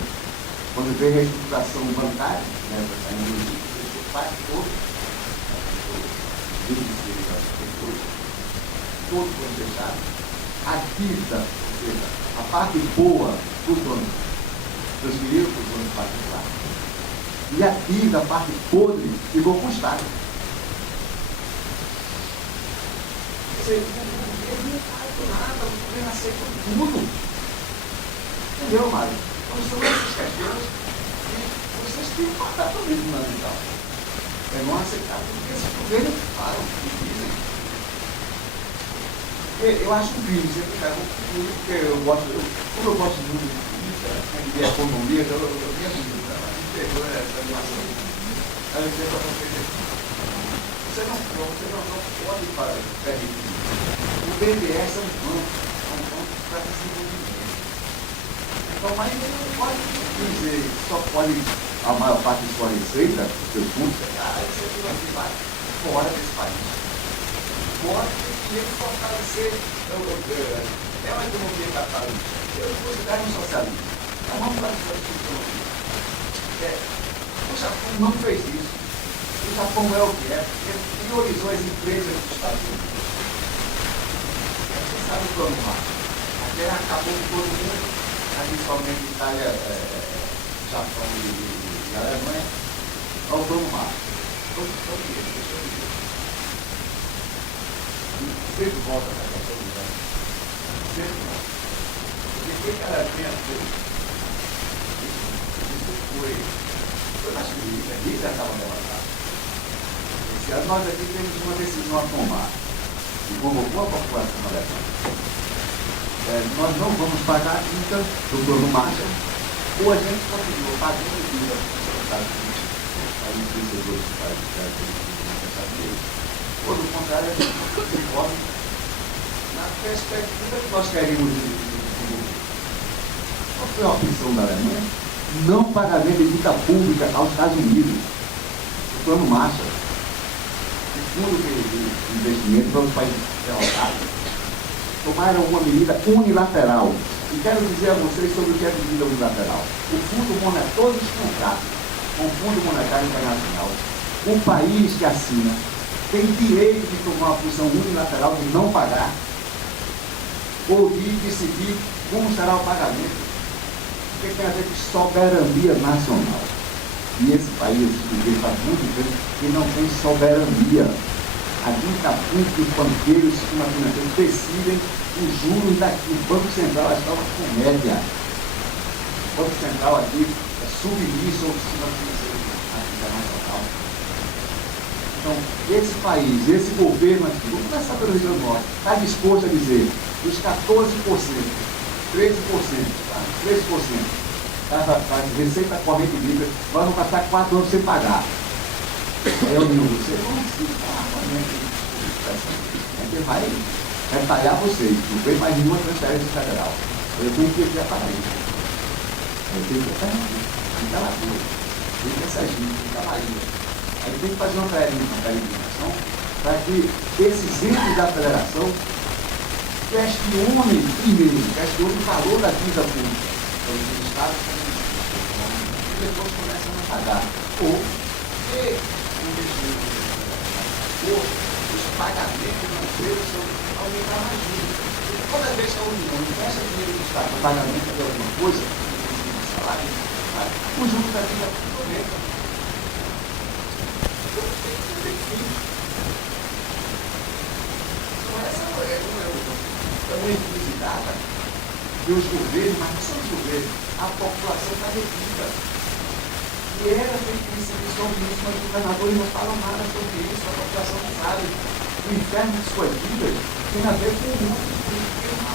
Quando veio a reestruturação bancária, fechou quase todo todos foram fechados. A dívida, ou seja, a parte boa dos bancos, transferiram para os bancos particulares. E a dívida, a parte podre, ficou com o Estado. Ele não faz nada, o governo aceita tudo. Entendeu, Mário? Então são essas questões que vocês têm um papel também fundamental. É não aceitar tudo que esses governos falam, que dizem. Eu acho um crime, sempre cara, porque como eu gosto muito de política, de economia, eu me ajudo, me perdoa essa animação. Aí eu digo para você não pode permitir. O BNDES é um banco para desenvolvimento. Então, mas ele não pode dizer, só pode, a maior parte de sua receita, dos seus fundos, isso vai fora desse país. Fora que ele fortalecer uma economia capitalista. Eu considero um socialista. É uma tradição de economia. O Japão não fez isso. O Japão é o que é. Ele priorizou as empresas dos Estados Unidos. Você sabe o plano lá. A guerra acabou com todo mundo, principalmente Itália, Japão e Alemanha. Olha o plano lá. Sempre volta para a questão do Brasil. sempre não. Porque o que ela pensa? Isso foi na Suíça, aqui já estava levantado. Nós aqui temos uma decisão a tomar. E como boa população alemã, nós não vamos pagar a dívida do plano Marshall, ou a gente continua pagando a dívida dos Estados Unidos, aí os outros países, ou do contrário, a gente reforma na perspectiva que nós queremos desenvolver. Qual foi a opção da Alemanha? Não pagamento de dívida pública aos Estados Unidos, o plano Marshall. Fundo de investimento para os países derrotados, tomaram uma medida unilateral. E quero dizer a vocês sobre o que é medida unilateral. O Fundo Monetário, todos os contratos com o Fundo Monetário Internacional, o país que assina tem direito de tomar uma posição unilateral de não pagar ou de decidir como será o pagamento. Porque tem a ver com soberania nacional. E esse país vive há muito tempo que não tem soberania. A dívida pública, os banqueiros, os sistemas financeiros decidem os juros daqui. O Banco Central está uma comédia. O Banco Central aqui é submisso ao sistema financeiro internacional. Então, esse país, esse governo aqui, vamos começar pelo Rio Grande do Norte, está disposto a dizer os 14%, 13%, tá? 13%. A receita corrente líquida, nós vamos passar 4 anos sem pagar. Aí eu digo, vocês vão ficar com a gente vai retalhar vocês, não tem mais nenhuma transferência federal. Eu tenho que ir para isso. Eu tenho que ir para Alagoas, tem que ir para Sergipe, tem que ir para Bahia. Aí tem que fazer uma peregrinação para que esses entes da federação questionem primeiro, questionem o valor da dívida pública. Os estados e depois começam a pagar. Ou os pagamentos financeiros são aumentar mais juros. Toda vez que a União investe dinheiro do Estado para pagamento de alguma coisa, salário, os juros da dívida aumentam. Então essa é uma implicidade que os governos, mas não só os governos, a população está detida. E era feito isso, mas os governadores não falam nada sobre isso, a população não sabe. O inferno de suas vidas tem a ver com o mundo que tem uma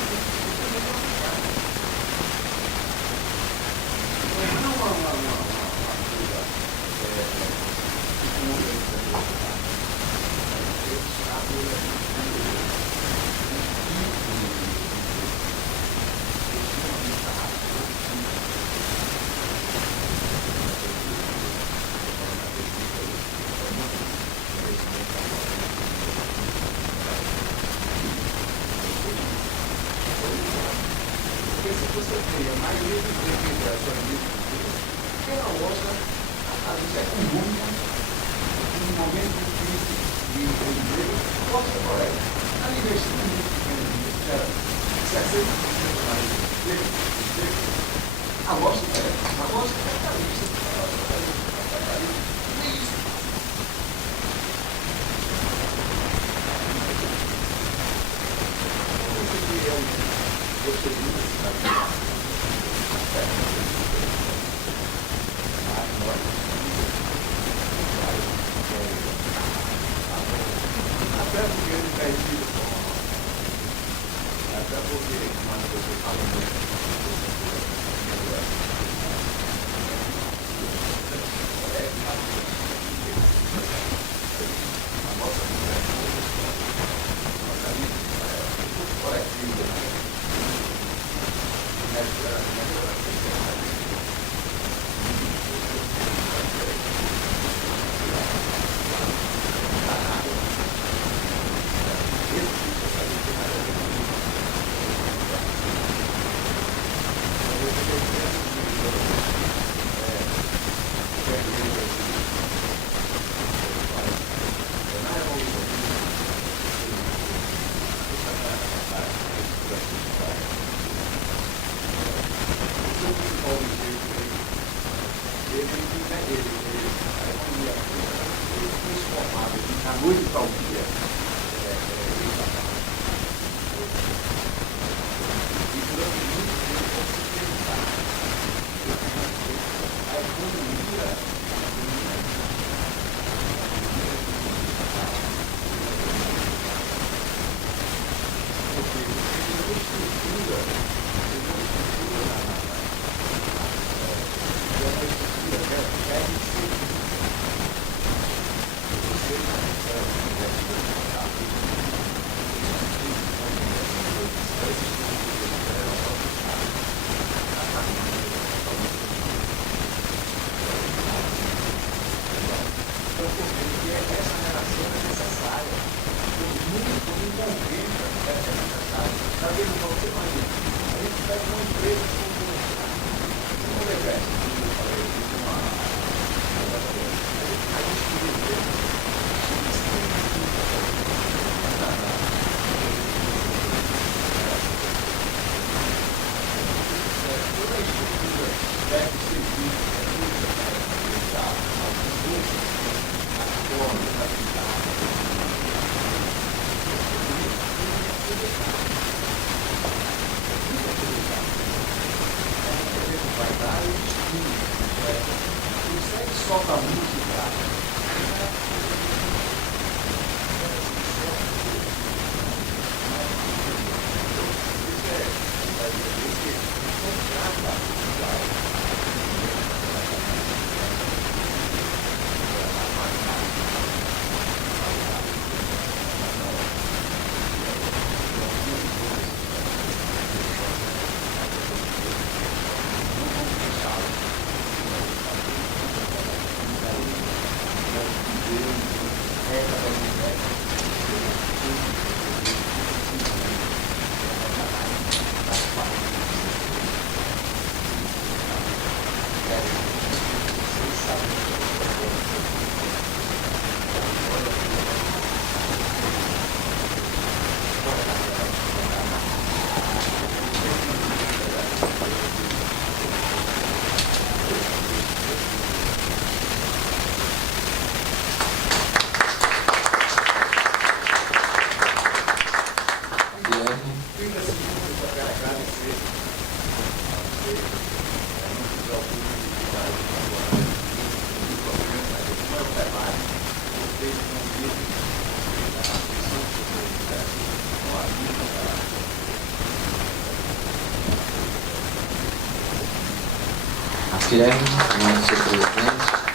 Fiel, em nome do seu presidente,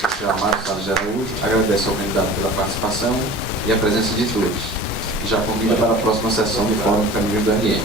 o senhor Amado Salles de Araújo, agradece ao candidato pela participação e a presença de todos, e já convida para a próxima sessão do Fórum Caminho do RN.